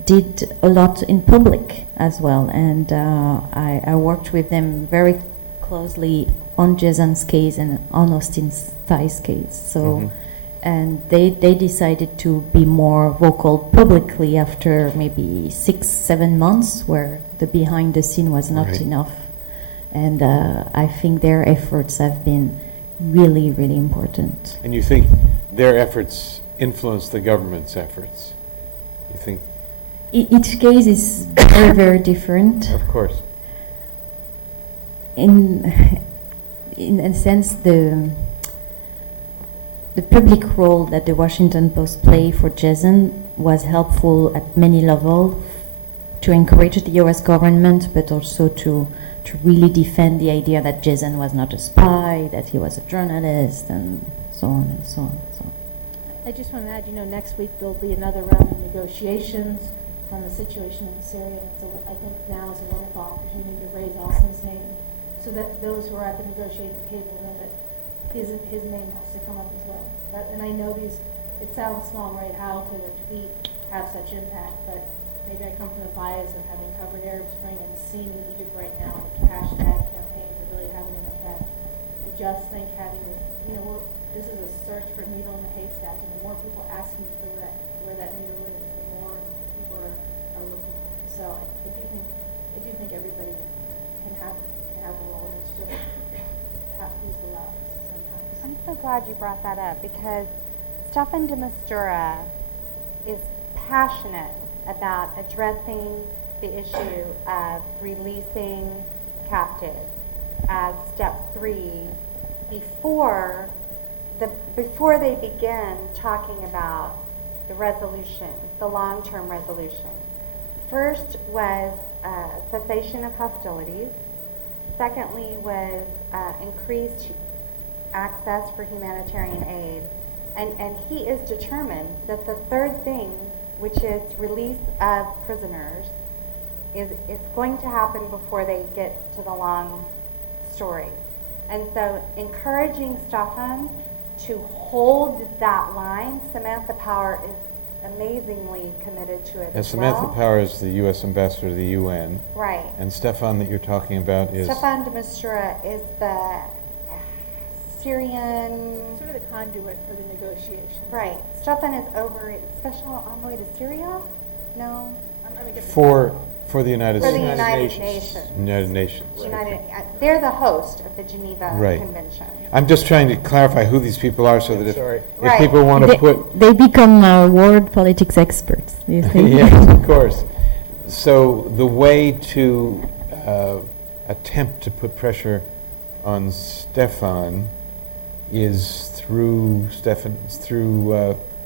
did a lot in public as well. And I worked with them very closely on Jason's case and on Austin Tice's case. So, and they decided to be more vocal publicly after maybe 6-7 months where the behind the scene was not enough. And I think their efforts have been really, really important. And you think their efforts influence the government's efforts? You think? Each case is very, very different. Of course. In a sense, the public role that the Washington Post played for Jason was helpful at many levels to encourage the U.S. government, but also to really defend the idea that Jason was not a spy, that he was a journalist, and so on and so on. So. I just want to add, next week there'll be another round of negotiations on the situation in Syria. I think now is a wonderful opportunity to raise Austin's name so that those who are at the negotiating table know that his name has to come up as well. And I know it sounds small, right? How could a tweet have such impact? But maybe I come from the bias of having covered Arab Spring and seen in Egypt right now the hashtag campaigns are really having an effect. I just think having this is a search for a needle in the haystack, and the more people asking for where that needle is, the more people are looking. So I do think everybody can have a role, and it's just who's the loudest sometimes. I'm so glad you brought that up because Delphine de Mistura is passionate about addressing the issue of releasing captives as step 3 before they begin talking about the resolution, the long-term resolution. First was cessation of hostilities. Secondly was increased access for humanitarian aid. And he is determined that the third thing, which is release of prisoners, is going to happen before they get to the long story. And so encouraging Stefan to hold that line, Samantha Power is amazingly committed to it And as Samantha well. Power is the U.S. ambassador to the UN. Right. And Stefan that you're talking about is? Stefan de Mistura is the Syrian. Sort of the conduit for the negotiations. Right. Stefan is over Special Envoy to Syria? No. For the United For States. the United Nations. United Nations. They're the host of the Geneva Right. Convention. I'm just trying to clarify who these people are so that if Right. people want to put... They become world politics experts, you think? Yes, of course. So the way to attempt to put pressure on Stefan is through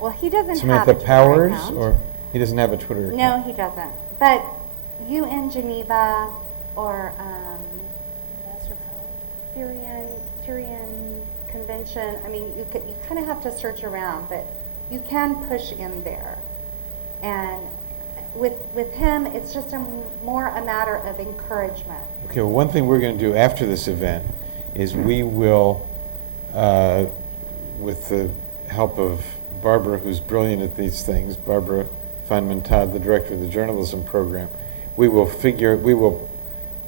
Well, he doesn't Samantha have a Twitter Powers, account. or he doesn't have a Twitter account? No, he doesn't. But UN Geneva or Syrian Convention, I mean, you kind of have to search around, but you can push in there. And with him, it's just more a matter of encouragement. Okay, well, one thing we're going to do after this event is we will, with the help of Barbara, who's brilliant at these things, Barbara Feynman-Todd, the director of the journalism program, we will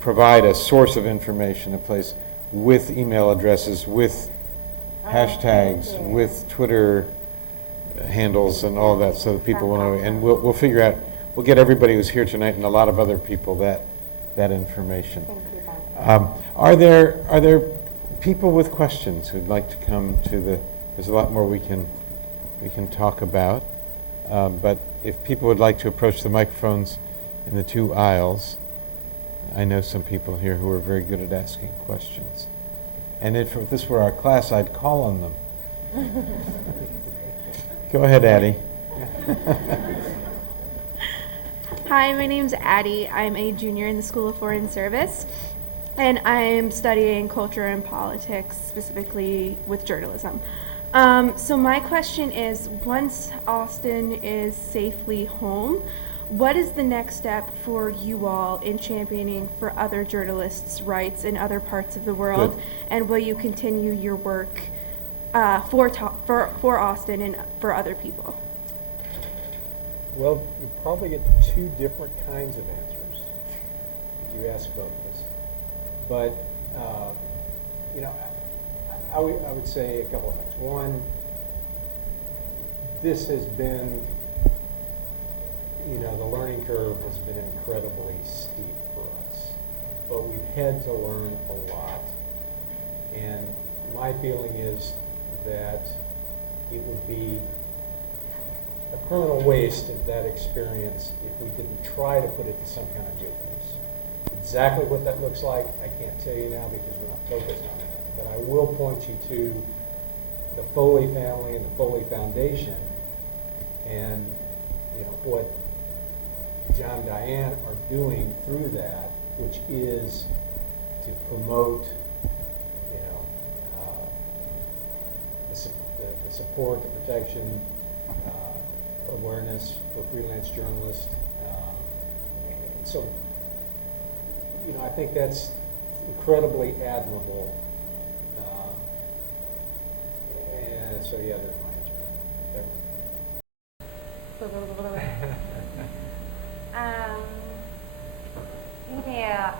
provide a source of information, a place with email addresses, with hashtags, with Twitter handles and all that, so that people will know. And we'll figure out, we'll get everybody who's here tonight and a lot of other people that information. Thank you, Bob. Are there people with questions who'd like to come to the? There's a lot more we can talk about, but if people would like to approach the microphones in the two aisles, I know some people here who are very good at asking questions. And if this were our class, I'd call on them. Go ahead, Addie. Hi, my name's Addie. I'm a junior in the School of Foreign Service, and I'm studying culture and politics, specifically with journalism. So my question is, once Austin is safely home, what is the next step for you all in championing for other journalists' rights in other parts of the world? Good. And will you continue your work for Austin and for other people? Well, you probably get two different kinds of answers if you ask both of us. But, I would say a couple of things. One, this has been, the learning curve has been incredibly steep for us. But we've had to learn a lot. And my feeling is that it would be a criminal waste of that experience if we didn't try to put it to some kind of good use. Exactly what that looks like, I can't tell you now because we're not focused on that. But I will point you to the Foley family and the Foley Foundation and what John and Diane are doing through that, which is to promote the support, the protection, awareness for freelance journalists. So, I think that's incredibly admirable. And so, yeah, there's my answer. Yeah,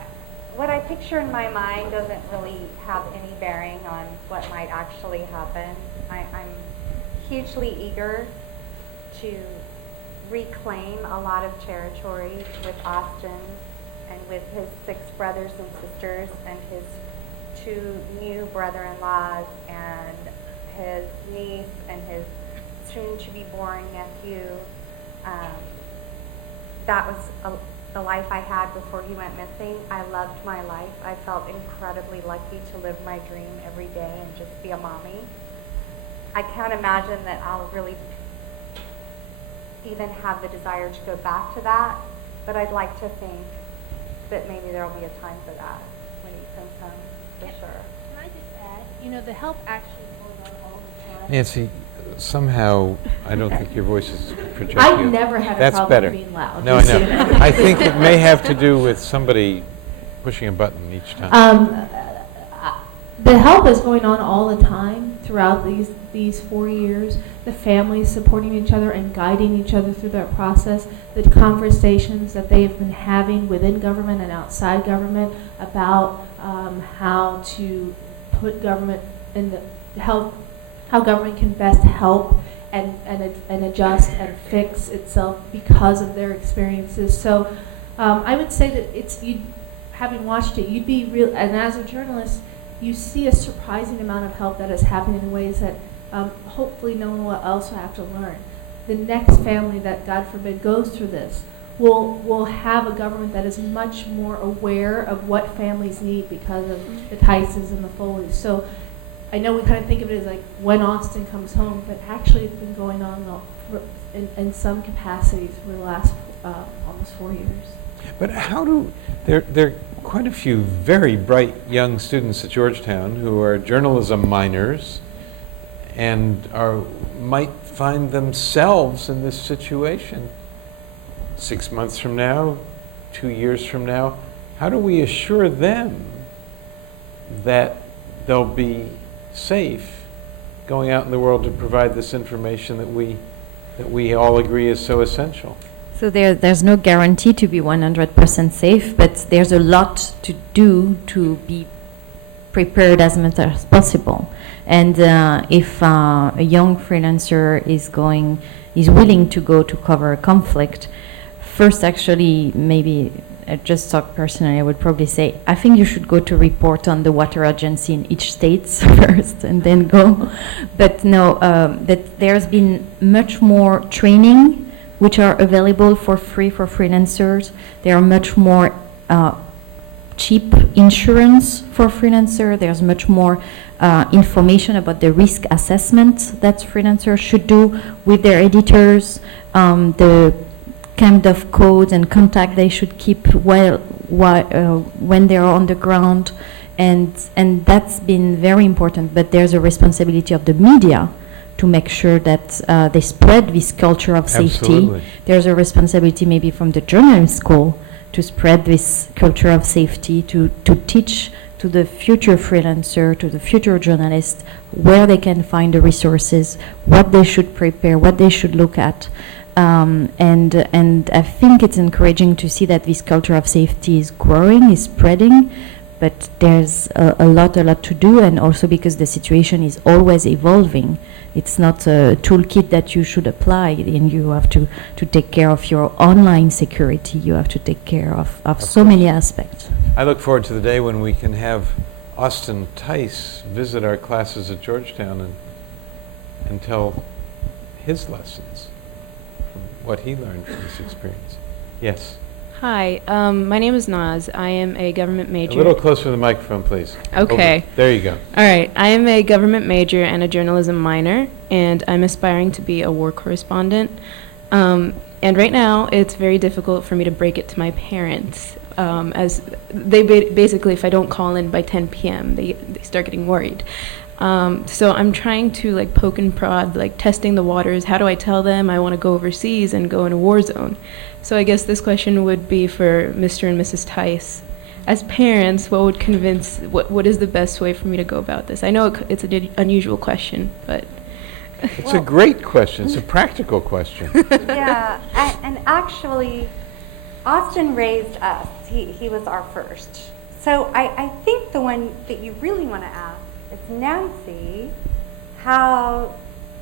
what I picture in my mind doesn't really have any bearing on what might actually happen. I'm hugely eager to reclaim a lot of territory with Austin and with his 6 brothers and sisters and his 2 new brother-in-laws and his niece and his soon-to-be-born nephew. That was the life I had before he went missing. I loved my life. I felt incredibly lucky to live my dream every day and just be a mommy. I can't imagine that I'll really even have the desire to go back to that, but I'd like to think that maybe there will be a time for that when he comes home, for sure. Can I just add, the help actually is going on all the time. Nancy, somehow I don't think your voice is projecting. I've never had a That's problem better. being loud. No, I know. I think it may have to do with somebody pushing a button each time. The help is going on all the time throughout these 4 years. The families supporting each other and guiding each other through that process. The conversations that they have been having within government and outside government about how to put government in the help, how government can best help and adjust and fix itself because of their experiences. So I would say that having watched it, you'd be real, and as a journalist, you see a surprising amount of help that is happening in ways that hopefully no one else will have to learn. The next family that, God forbid, goes through this will have a government that is much more aware of what families need because of the Tices and the Foleys. So I know we kind of think of it as like when Austin comes home, but actually it's been going on in some capacities for the last almost 4 years. But how do, there are quite a few very bright young students at Georgetown who are journalism minors and might find themselves in this situation 6 months from now, 2 years from now. How do we assure them that they'll be safe going out in the world to provide this information that we all agree is so essential? So there's no guarantee to be 100% safe, but there's a lot to do to be prepared as much as possible. And if a young freelancer is willing to go to cover a conflict, first, actually, maybe I just talk personally, I would probably say, I think you should go to report on the water agency in each state first and then go. But no, that there's been much more training which are available for free for freelancers. There are much more cheap insurance for freelancers. There's much more information about the risk assessment that freelancers should do with their editors, the kind of codes and contact they should keep when they're on the ground, and that's been very important. But there's a responsibility of the media to make sure that they spread this culture of safety. Absolutely. There's a responsibility maybe from the journalism school to spread this culture of safety, to teach to the future freelancer, to the future journalist, where they can find the resources, what they should prepare, what they should look at. And I think it's encouraging to see that this culture of safety is growing, is spreading, but there's a lot to do, and also because the situation is always evolving. It's not a toolkit that you should apply, and you have to take care of your online security. You have to take care of so many aspects. I look forward to the day when we can have Austin Tice visit our classes at Georgetown and tell his lessons from what he learned from this experience. Yes. Hi, my name is Naz. I am a government major. A little closer to the microphone, please. Okay. Over. There you go. All right. I am a government major and a journalism minor, and I'm aspiring to be a war correspondent. And right now, it's very difficult for me to break it to my parents, as they basically, if I don't call in by 10 p.m., they start getting worried. So I'm trying to like poke and prod, like testing the waters. How do I tell them I want to go overseas and go in a war zone? So I guess this question would be for Mr. and Mrs. Tice. As parents, what is the best way for me to go about this? I know it's an unusual question, but... It's a great question. It's a practical question. Yeah, and actually, Austin raised us. He was our first. So I think the one that you really want to ask is, Nancy, how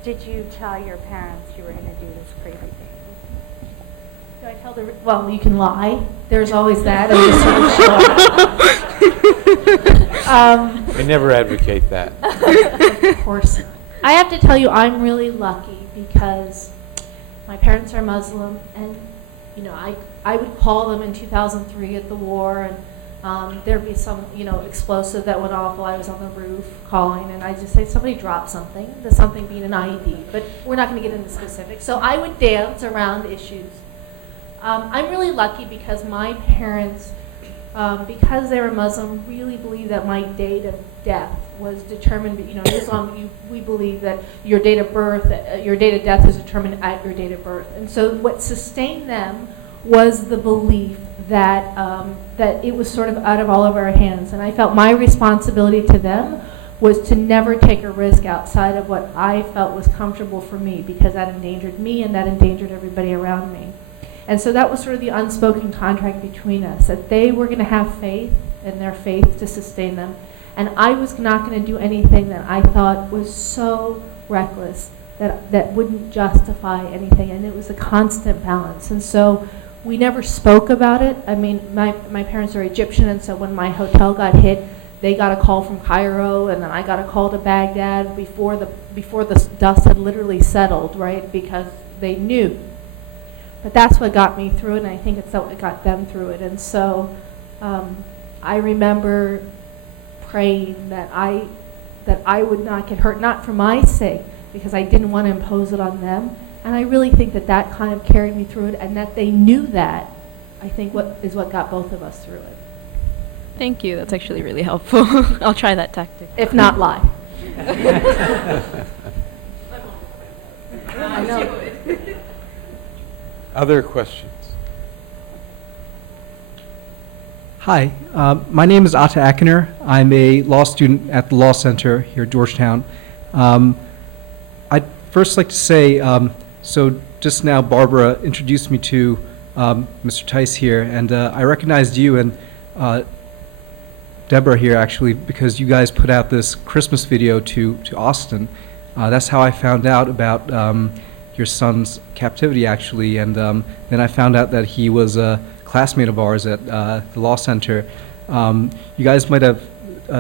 did you tell your parents you were going to do this crazy thing? Do I tell well, you can lie. There's always that. I never advocate that. Of course not. I have to tell you, I'm really lucky because my parents are Muslim, and I would call them in 2003 at the war, and there'd be some explosive that went off while I was on the roof calling, and I'd just say somebody dropped something. The something being an IED, but we're not going to get into specifics. So I would dance around issues. I'm really lucky because my parents, because they were Muslim, really believe that my date of death was determined. In Islam, we believe that your date of birth, your date of death is determined at your date of birth. And so what sustained them was the belief that that it was sort of out of all of our hands. And I felt my responsibility to them was to never take a risk outside of what I felt was comfortable for me, because that endangered me and that endangered everybody around me. And so that was sort of the unspoken contract between us, that they were going to have faith and their faith to sustain them, And I was not going to do anything that I thought was so reckless that wouldn't justify anything, and it was a constant balance. And so we never spoke about it. I mean, my parents are Egyptian, and so when my hotel got hit, they got a call from Cairo, and then I got a call to Baghdad before the dust had literally settled, right? Because they knew. But that's what got me through it, and I think it's what got them through it. And so I remember praying that I would not get hurt, not for my sake, because I didn't want to impose it on them. And I really think that kind of carried me through it, and that they knew that, I think what got both of us through it. Thank you. That's actually really helpful. I'll try that tactic. If not, lie. I know. Other questions? Hi, my name is Atta Akiner. I'm a law student at the Law Center here at Georgetown. I'd first like to say, so just now Barbara introduced me to Mr. Tice here, and I recognized you and Debra here actually because you guys put out this Christmas video to Austin. That's how I found out about your son's captivity actually, and then I found out that he was a classmate of ours at the Law Center. You guys might have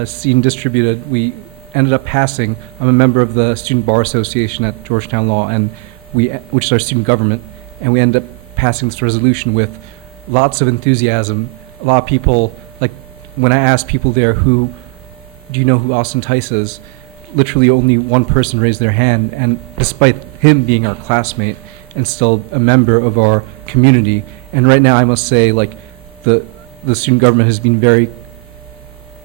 seen distributed, we ended up passing, I'm a member of the Student Bar Association at Georgetown Law, and which is our student government, and we ended up passing this resolution with lots of enthusiasm. A lot of people, like when I asked people there, do you know who Austin Tice is? Literally only one person raised their hand, and despite him being our classmate and still a member of our community. And right now I must say, like, the student government has been very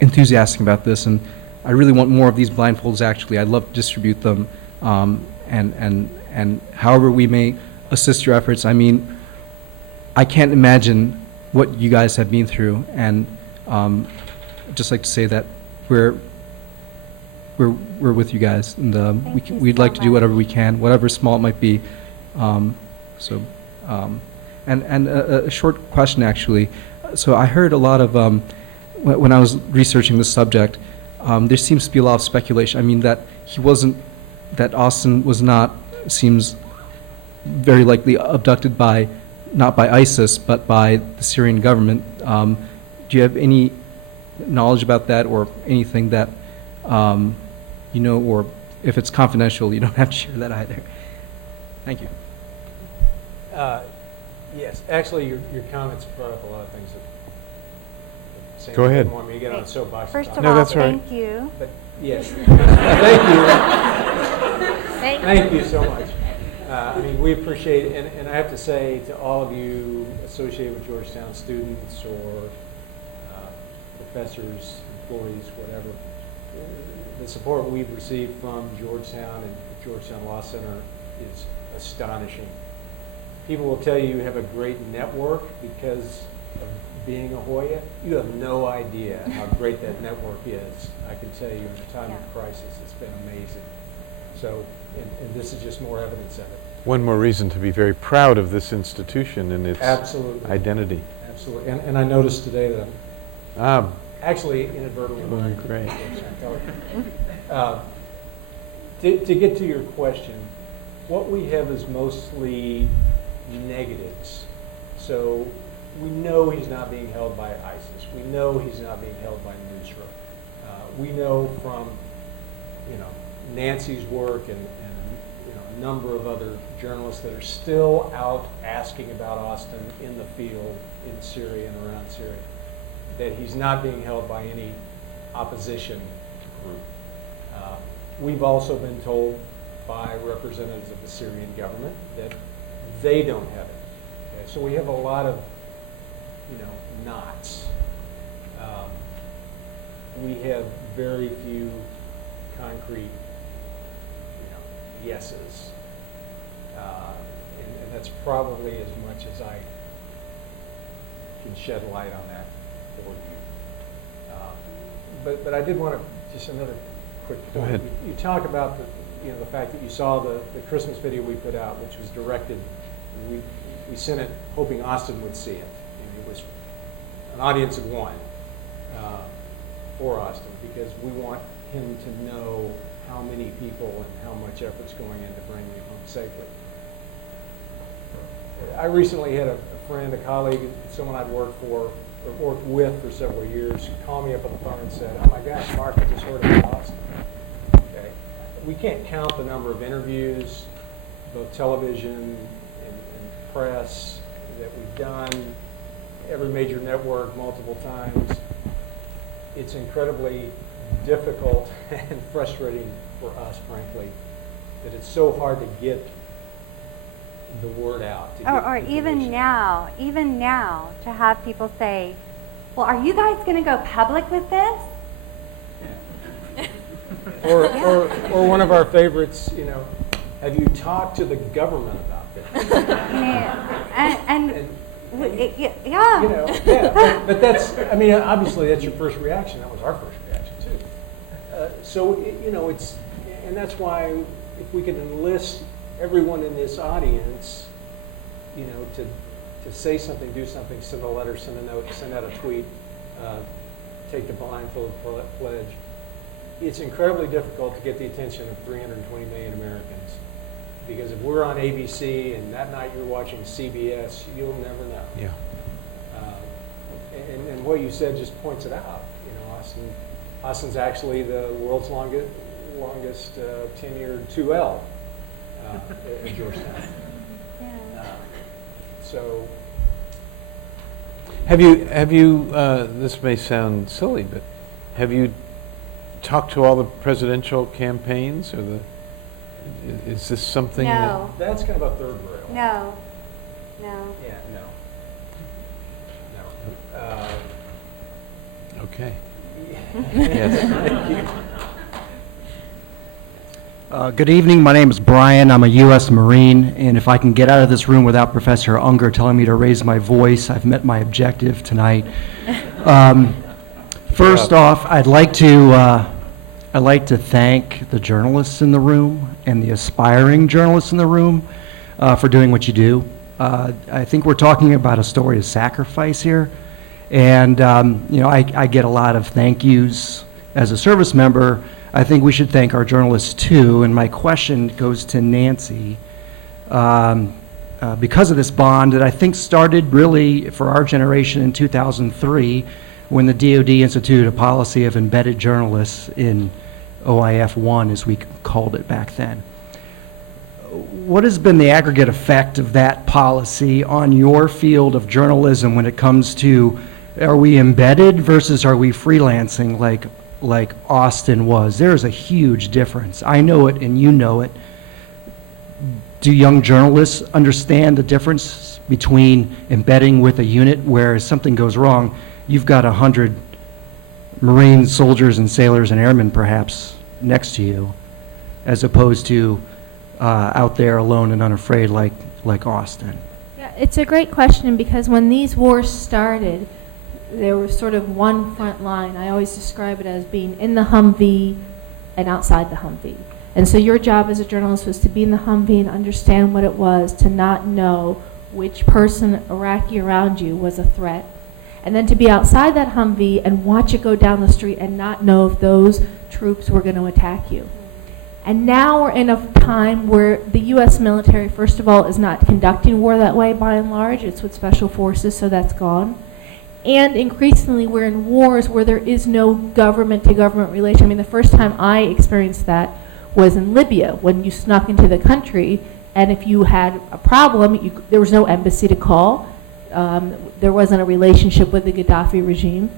enthusiastic about this, and I really want more of these blindfolds actually. I'd love to distribute them, and however we may assist your efforts. I mean, I can't imagine what you guys have been through, and I'd just like to say that we're with you guys, and we'd like to do whatever we can, whatever small it might be. And a short question actually. So I heard a lot of when I was researching this subject, there seems to be a lot of speculation. I mean that Austin was not, seems very likely abducted not by ISIS, but by the Syrian government. Do you have any knowledge about that, or anything that you know, or if it's confidential, you don't have to share that either? Thank you. Yes, actually, your comments brought up a lot of things that Go ahead. didn't want me to get on a soapbox. First of No, all, that's right. thank you. But yes, thank you. Thank you so much. I mean, we appreciate it, and I have to say to all of you associated with Georgetown, students or professors, employees, whatever, the support we've received from Georgetown and the Georgetown Law Center is astonishing. People will tell you have a great network because of being a Hoya. You have no idea how great that network is. I can tell you in a time of crisis, it's been amazing. So, and this is just more evidence of it. One more reason to be very proud of this institution and its identity. Absolutely. And I noticed today that I'm actually inadvertently wearing great. To get to your question, what we have is mostly negatives. So we know he's not being held by ISIS. We know he's not being held by Nusra. We know from, Nancy's work and a number of other journalists that are still out asking about Austin in the field in Syria and around Syria, that he's not being held by any opposition group. We've also been told by representatives of the Syrian government that they don't have it. Okay? So we have a lot of, knots. We have very few concrete, yeses. And that's probably as much as I can shed light on that for you. But I did want to, just another quick point. Go ahead. You talk about the fact that you saw the Christmas video we put out, which was directed, we sent it hoping Austin would see it. It was an audience of one. for Austin, because we want him to know how many people and how much effort's going into bringing him home safely. I recently had a friend, a colleague, someone I'd worked with for several years, call me up on the phone and said, "Oh my gosh, Marc, I just heard about Austin." Okay. We can't count the number of interviews, both television and press, that we've done, every major network multiple times. It's incredibly difficult and frustrating for us, frankly, that it's so hard to get the word out. Or even now, to have people say, "Well, are you guys going to go public with this?" or one of our favorites, have you talked to the government about this? Yeah. But that's, obviously that's your first reaction. That was our first reaction too. It's, and that's why if we can enlist everyone in this audience, to say something, do something, send a letter, send a note, send out a tweet, take the blindfold pledge. It's incredibly difficult to get the attention of 320 million Americans. Because if we're on ABC and that night you're watching CBS, you'll never know. Yeah. And what you said just points it out. Austin's actually the world's longest tenured 2L at Georgetown. So, have you? This may sound silly, but have you talked to all the presidential campaigns, or is this something? No. That's kind of a third rail. No. Yeah, no. Okay. Yes. Good evening. My name is Brian. I'm a U.S. Marine, and if I can get out of this room without Professor Ungar telling me to raise my voice, I've met my objective tonight. First off, I'd like to thank the journalists in the room and the aspiring journalists in the room for doing what you do. I think we're talking about a story of sacrifice here, and I get a lot of thank yous as a service member. I think we should thank our journalists too, and my question goes to Nancy. Because of this bond that I think started really for our generation in 2003, when the DoD instituted a policy of embedded journalists in OIF 1, as we called it back then. What has been the aggregate effect of that policy on your field of journalism when it comes to, are we embedded versus are we freelancing like Austin was? There's a huge difference. I know it and you know it. Do young journalists understand the difference between embedding with a unit where if something goes wrong, you've got 100 Marine soldiers and sailors and airmen perhaps next to you, as opposed to out there alone and unafraid like Austin? Yeah, it's a great question, because when these wars started, there was sort of one front line. I always describe it as being in the Humvee and outside the Humvee. And so your job as a journalist was to be in the Humvee and understand what it was to not know which person Iraqi around you was a threat. And then to be outside that Humvee and watch it go down the street and not know if those troops were going to attack you. And now we're in a time where the U.S. military, first of all, is not conducting war that way by and large. It's with special forces, so that's gone. And increasingly, we're in wars where there is no government-to-government relation. I mean, the first time I experienced that was in Libya, when you snuck into the country, and if you had a problem, there was no embassy to call. There wasn't a relationship with the Gaddafi regime.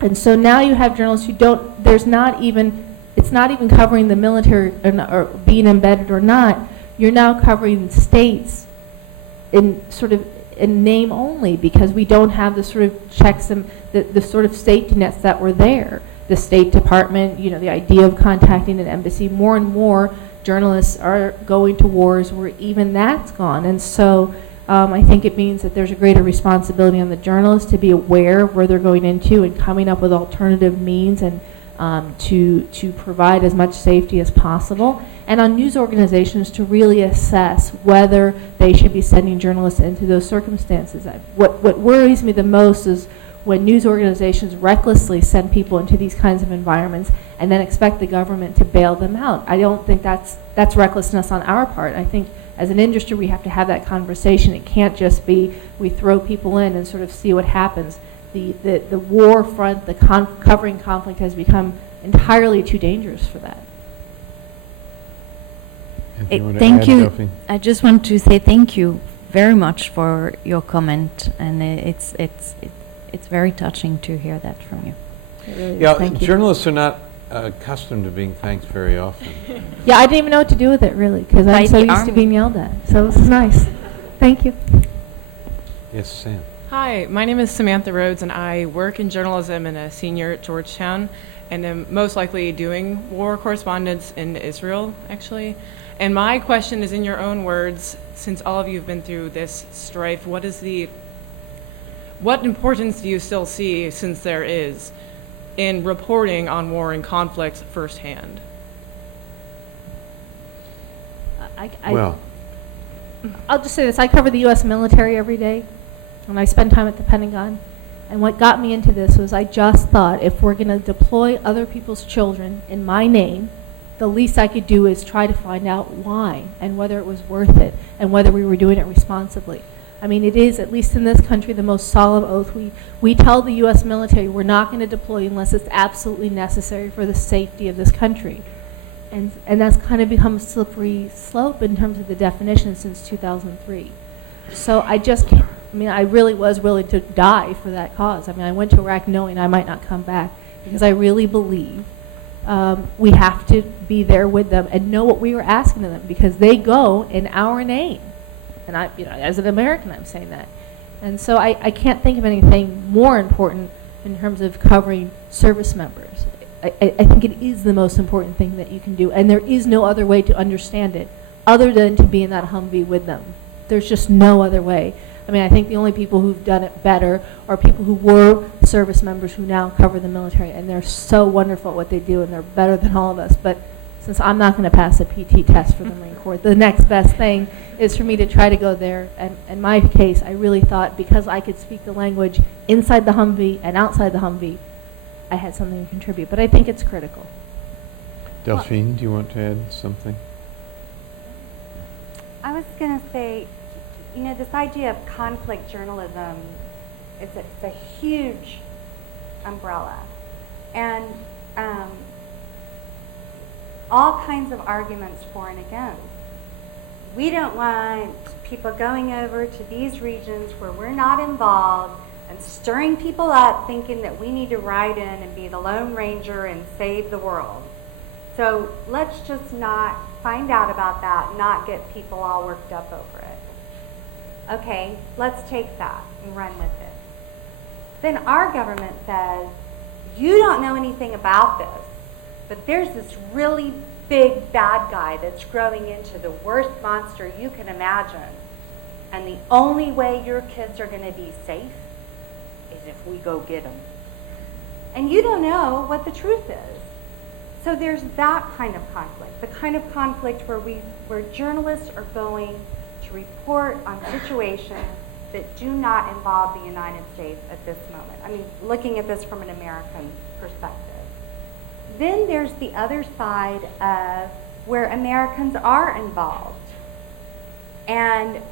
And so now you have journalists who don't, it's not even covering the military or being embedded or not. You're now covering states in sort of in name only, because we don't have the sort of checks and the sort of safety nets that were there. The State Department, the idea of contacting an embassy, more and more journalists are going to wars where even that's gone. And so I think it means that there's a greater responsibility on the journalists to be aware of where they're going into and coming up with alternative means and to provide as much safety as possible, and on news organizations to really assess whether they should be sending journalists into those circumstances. What worries me the most is when news organizations recklessly send people into these kinds of environments and then expect the government to bail them out. I don't think that's recklessness on our part. I think as an industry we have to have that conversation. It can't just be we throw people in and sort of see what happens. The war front, the covering conflict has become entirely too dangerous for that. Thank you. I just want to say thank you very much for your comment, and it's very touching to hear that from you. Really Yeah, thank you. journalists are not accustomed to being thanked very often. Yeah, I didn't even know what to do with it really, because I'm so used to being yelled at. So this is nice. Thank you. Yes, Sam. Hi, my name is Samantha Rhodes, and I work in journalism and a senior at Georgetown, and am most likely doing war correspondence in Israel, actually. And my question is, in your own words, since all of you have been through this strife, what importance do you still see, since there is, in reporting on war and conflict firsthand? I'll just say this. I cover the U.S. military every day, and I spend time at the Pentagon. And what got me into this was I just thought if we're going to deploy other people's children in my name, the least I could do is try to find out why and whether it was worth it and whether we were doing it responsibly. I mean, it is, at least in this country, the most solemn oath. We tell the U.S. military we're not going to deploy unless it's absolutely necessary for the safety of this country. And that's kind of become a slippery slope in terms of the definition since 2003. So I just can't, I mean, I really was willing to die for that cause. I mean, I went to Iraq knowing I might not come back because I really believe we have to be there with them and know what we were asking of them, because they go in our name. And I, as an American, I'm saying that. And so I can't think of anything more important in terms of covering service members. I think it is the most important thing that you can do, and there is no other way to understand it other than to be in that Humvee with them. There's just no other way. I mean, I think the only people who've done it better are people who were service members who now cover the military, and they're so wonderful at what they do, and they're better than all of us. But since I'm not going to pass a PT test for the Marine Corps, the next best thing is for me to try to go there. And in my case, I really thought because I could speak the language inside the Humvee and outside the Humvee, I had something to contribute. But I think it's critical. Delphine, do you want to add something? I was going to say, this idea of conflict journalism, it's a huge umbrella. And all kinds of arguments for and against. We don't want people going over to these regions where we're not involved and stirring people up thinking that we need to ride in and be the Lone Ranger and save the world. So let's just not find out about that, not get people all worked up over it. Okay, let's take that and run with it. Then our government says, you don't know anything about this, but there's this really big bad guy that's growing into the worst monster you can imagine. And the only way your kids are going to be safe is if we go get them. And you don't know what the truth is. So there's that kind of conflict, the kind of conflict where journalists are going to report on situations that do not involve the United States at this moment. I mean, looking at this from an American perspective. Then there's the other side of where Americans are involved. And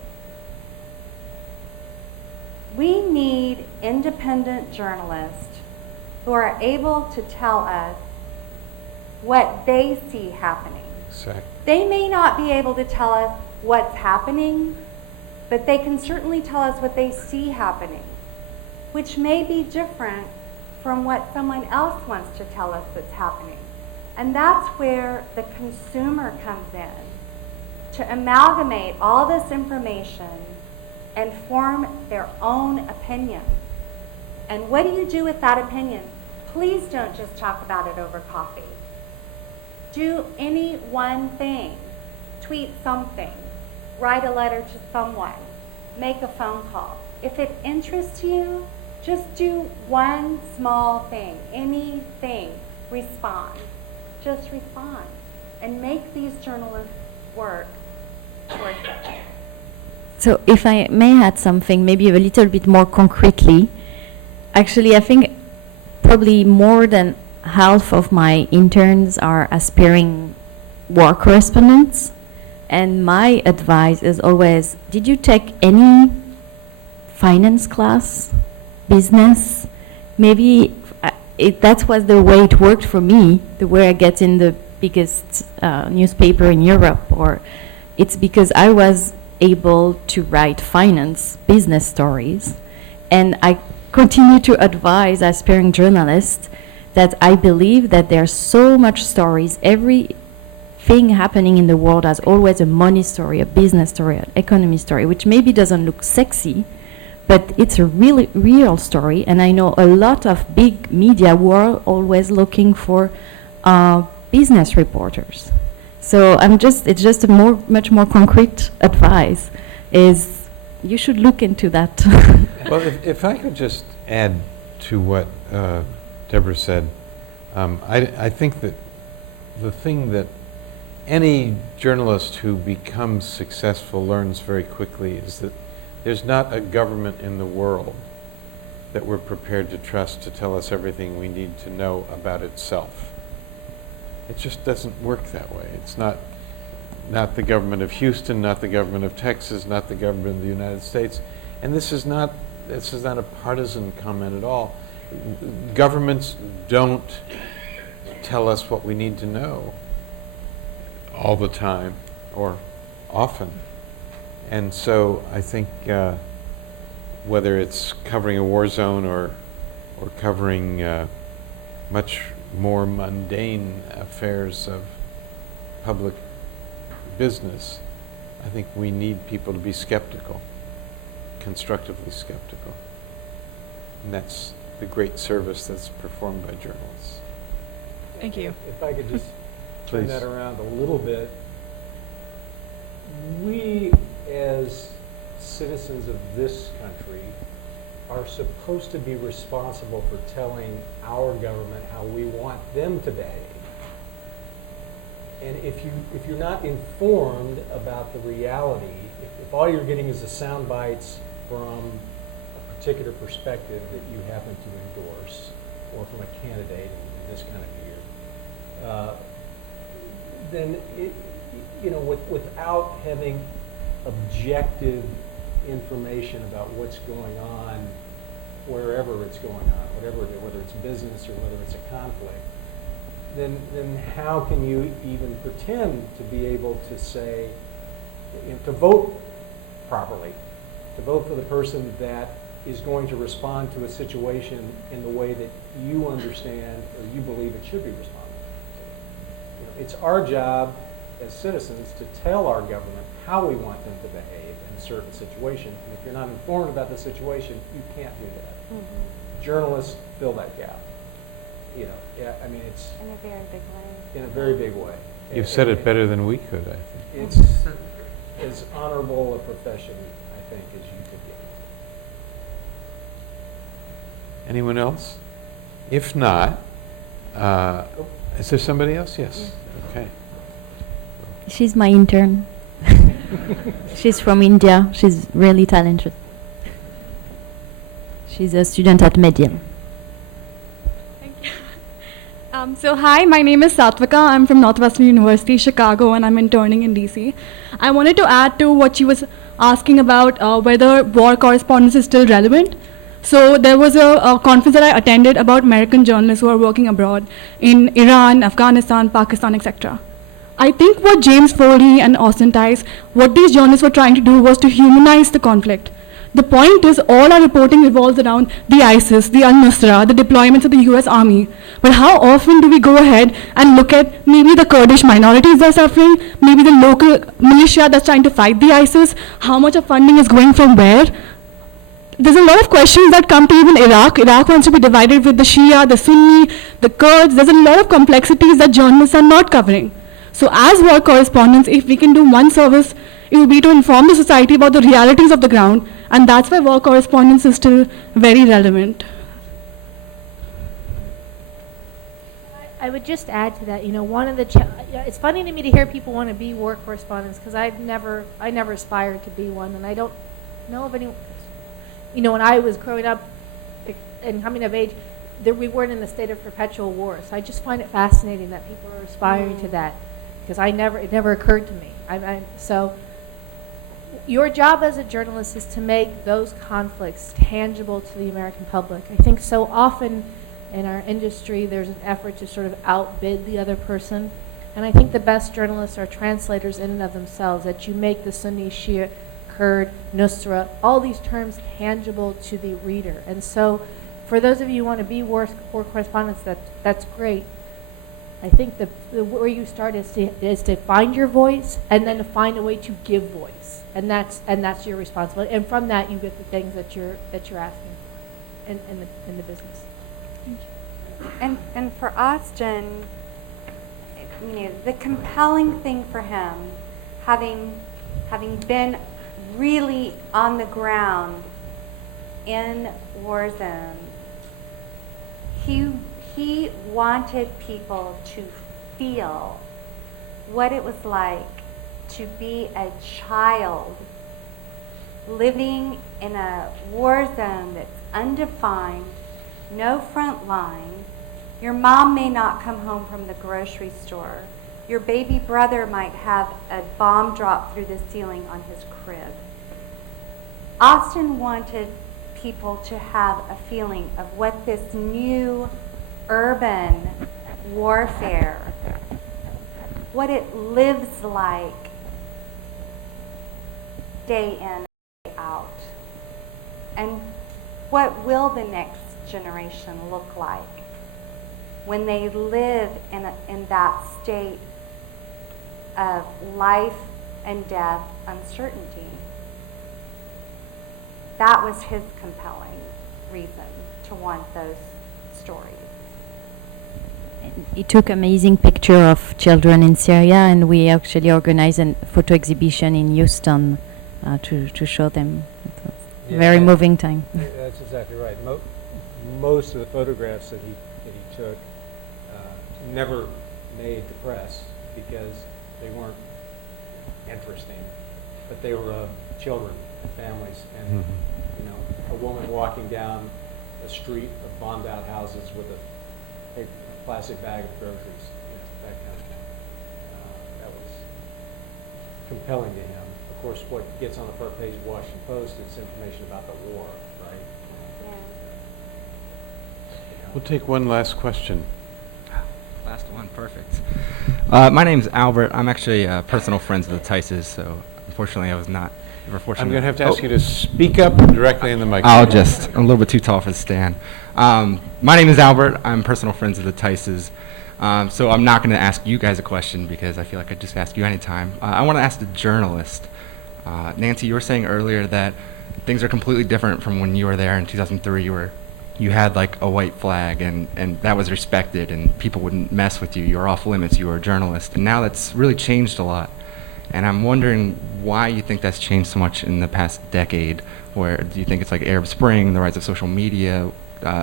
we need independent journalists who are able to tell us what they see happening. Exactly. They may not be able to tell us what's happening, but they can certainly tell us what they see happening, which may be different from what someone else wants to tell us that's happening. And that's where the consumer comes in, to amalgamate all this information and form their own opinion. And what do you do with that opinion? Please don't just talk about it over coffee. Do any one thing. Tweet something. Write a letter to someone. Make a phone call. If it interests you, just do one small thing, anything. Respond. Just respond. And make these journalists work towards it. So if I may add something, maybe a little bit more concretely, Actually, I think probably more than half of my interns are aspiring war correspondents. And my advice is always, did you take any finance class, business? Maybe that was the way it worked for me, the way I get in the biggest newspaper in Europe, or it's because I was able to write finance, business stories, and I continue to advise aspiring journalists that I believe that there's so much stories. Everything happening in the world has always a money story, a business story, an economy story, which maybe doesn't look sexy, but it's a really real story. And I know a lot of big media who are always looking for business reporters. So it's just a much more concrete advice is you should look into that. Well, if I could just add to what Debra said, I think that the thing that any journalist who becomes successful learns very quickly is that there's not a government in the world that we're prepared to trust to tell us everything we need to know about itself. It just doesn't work that way. It's not the government of Houston, not the government of Texas, not the government of the United States. And this is not a partisan comment at all. Governments don't tell us what we need to know all the time or often. And so I think whether it's covering a war zone or covering much more mundane affairs of public business, I think we need people to be skeptical, constructively skeptical. And that's the great service that's performed by journalists. Thank you. If I could just turn that around a little bit. We, as citizens of this country, are supposed to be responsible for telling our government how we want them to behave. And if you're not informed about the reality, if all you're getting is the sound bites from a particular perspective that you happen to endorse, or from a candidate in this kind of year, then without having objective information about what's going on wherever it's going on, whether it's business or whether it's a conflict, then how can you even pretend to be able to say, to vote properly, to vote for the person that is going to respond to a situation in the way that you understand or you believe it should be responded to? It's our job as citizens to tell our government how we want them to behave in a certain situation. And if you're not informed about the situation, you can't do that. Mm-hmm. Journalists fill that gap. It's in a very big way. In a very big way. You've said it better than we could, I think. It's as honorable a profession, I think, as you could get. Anyone else? If not, is there somebody else? Yes. Okay. She's my intern. She's from India. She's really talented. She's a student at Medium. Thank you. So hi, my name is Satvika. I'm from Northwestern University, Chicago, and I'm interning in DC. I wanted to add to what she was asking about whether war correspondence is still relevant. So there was a conference that I attended about American journalists who are working abroad in Iran, Afghanistan, Pakistan, etc. I think what James Foley and Austin Tice, what these journalists were trying to do was to humanize the conflict. The point is all our reporting revolves around the ISIS, the al-Nusra, the deployments of the US Army. But how often do we go ahead and look at maybe the Kurdish minorities that are suffering, maybe the local militia that's trying to fight the ISIS, how much of funding is going from where? There's a lot of questions that come to even Iraq. Iraq wants to be divided with the Shia, the Sunni, the Kurds. There's a lot of complexities that journalists are not covering. So as war correspondents, if we can do one service, it would be to inform the society about the realities of the ground, and that's why war correspondence is still very relevant. I would just add to that, one of the, it's funny to me to hear people want to be war correspondents, because I never aspired to be one, and I don't know of any, when I was growing up, and coming of age, we weren't in a state of perpetual war. So I just find it fascinating that people are aspiring to that, because it never occurred to me. So your job as a journalist is to make those conflicts tangible to the American public. I think so often in our industry there's an effort to sort of outbid the other person. And I think the best journalists are translators in and of themselves, that you make the Sunni, Shia, Kurd, Nusra, all these terms tangible to the reader. And so for those of you who want to be war correspondents, that's great. I think where you start is to find your voice, and then to find a way to give voice, and that's your responsibility. And from that, you get the things that you're asking for in the business. Thank you. And for Austin, the compelling thing for him, having been really on the ground in war zones, he wanted people to feel what it was like to be a child living in a war zone that's undefined, no front line. Your mom may not come home from the grocery store. Your baby brother might have a bomb drop through the ceiling on his crib. Austin wanted people to have a feeling of what this new urban warfare, what it lives like day in, day out, and what will the next generation look like when they live in that state of life and death uncertainty. That was his compelling reason to want those stories. He took amazing picture of children in Syria, and we actually organized a photo exhibition in Houston to show them. It was a very moving time. That's exactly right. Most of the photographs that he took never made the press because they weren't interesting, but they were of children and families, and a woman walking down a street of bombed out houses with a plastic bag of groceries, that kind of thing. That was compelling to him. Of course, what gets on the front page of the Washington Post is information about the war, right? Yeah. We'll take one last question. Last one, perfect. My name's Albert. I'm actually personal friends of the Tices, so unfortunately I was not ever fortunate. I'm going to have to ask you to speak up directly in the microphone. I'm a little bit too tall for the stand. My name is Albert. I'm personal friends of the Tices. So I'm not going to ask you guys a question because I feel like I just ask you anytime. I want to ask the journalist. Nancy, you were saying earlier that things are completely different from when you were there in 2003. You had like a white flag, and that was respected, and people wouldn't mess with you. You were off limits. You were a journalist, and now that's really changed a lot. And I'm wondering why you think that's changed so much in the past decade. Where do you think it's like Arab Spring, the rise of social media,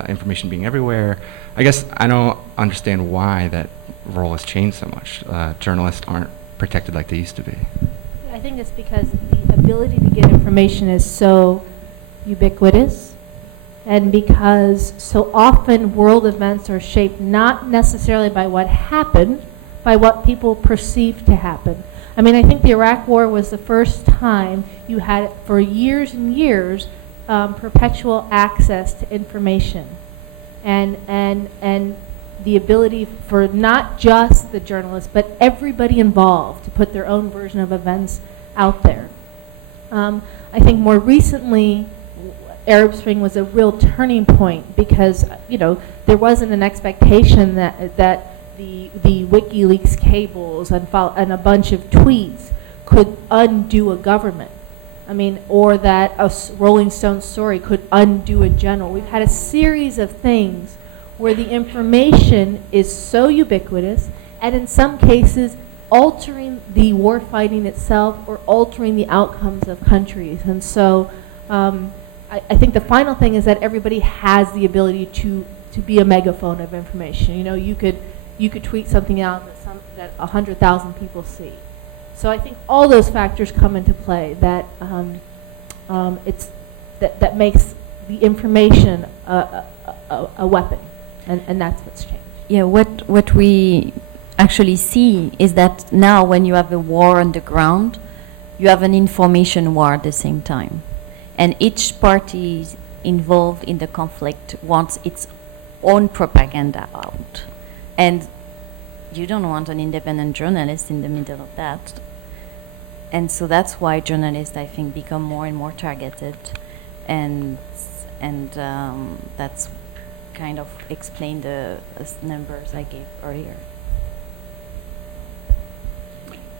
information being everywhere? I guess I don't understand why that role has changed so much. Journalists aren't protected like they used to be. I think it's because the ability to get information is so ubiquitous, and because so often world events are shaped not necessarily by what happened, by what people perceive to happen. I mean, I think the Iraq War was the first time you had, for years and years, perpetual access to information, and the ability for not just the journalists, but everybody involved to put their own version of events out there. I think more recently, Arab Spring was a real turning point because, there wasn't an expectation that the WikiLeaks cables and a bunch of tweets could undo a government. I mean, or that a Rolling Stone story could undo a general. We've had a series of things where the information is so ubiquitous, and in some cases altering the war fighting itself or altering the outcomes of countries. And so I think the final thing is that everybody has the ability to be a megaphone of information. You could tweet something out that 100,000 people see. So I think all those factors come into play that that makes the information a weapon, and that's what's changed. Yeah, what we actually see is that now when you have a war on the ground, you have an information war at the same time. And each party involved in the conflict wants its own propaganda out. And you don't want an independent journalist in the middle of that. And so that's why journalists, I think, become more and more targeted. And that's kind of explain the numbers I gave earlier.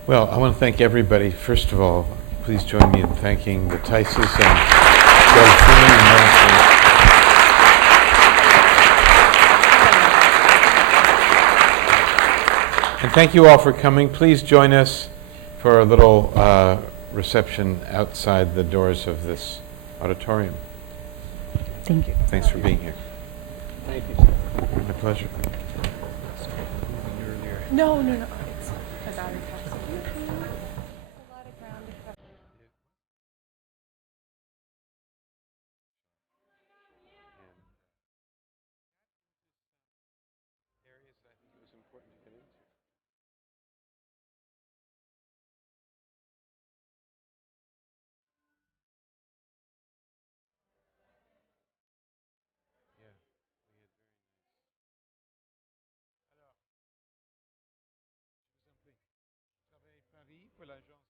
Well, I want to thank everybody. First of all, please join me in thanking the Tices and Delphine and Marc. And thank you all for coming. Please join us for a little reception outside the doors of this auditorium. Thank you. Thanks for being here. Thank you. My pleasure. No. It's a battery pack. Pour l'agent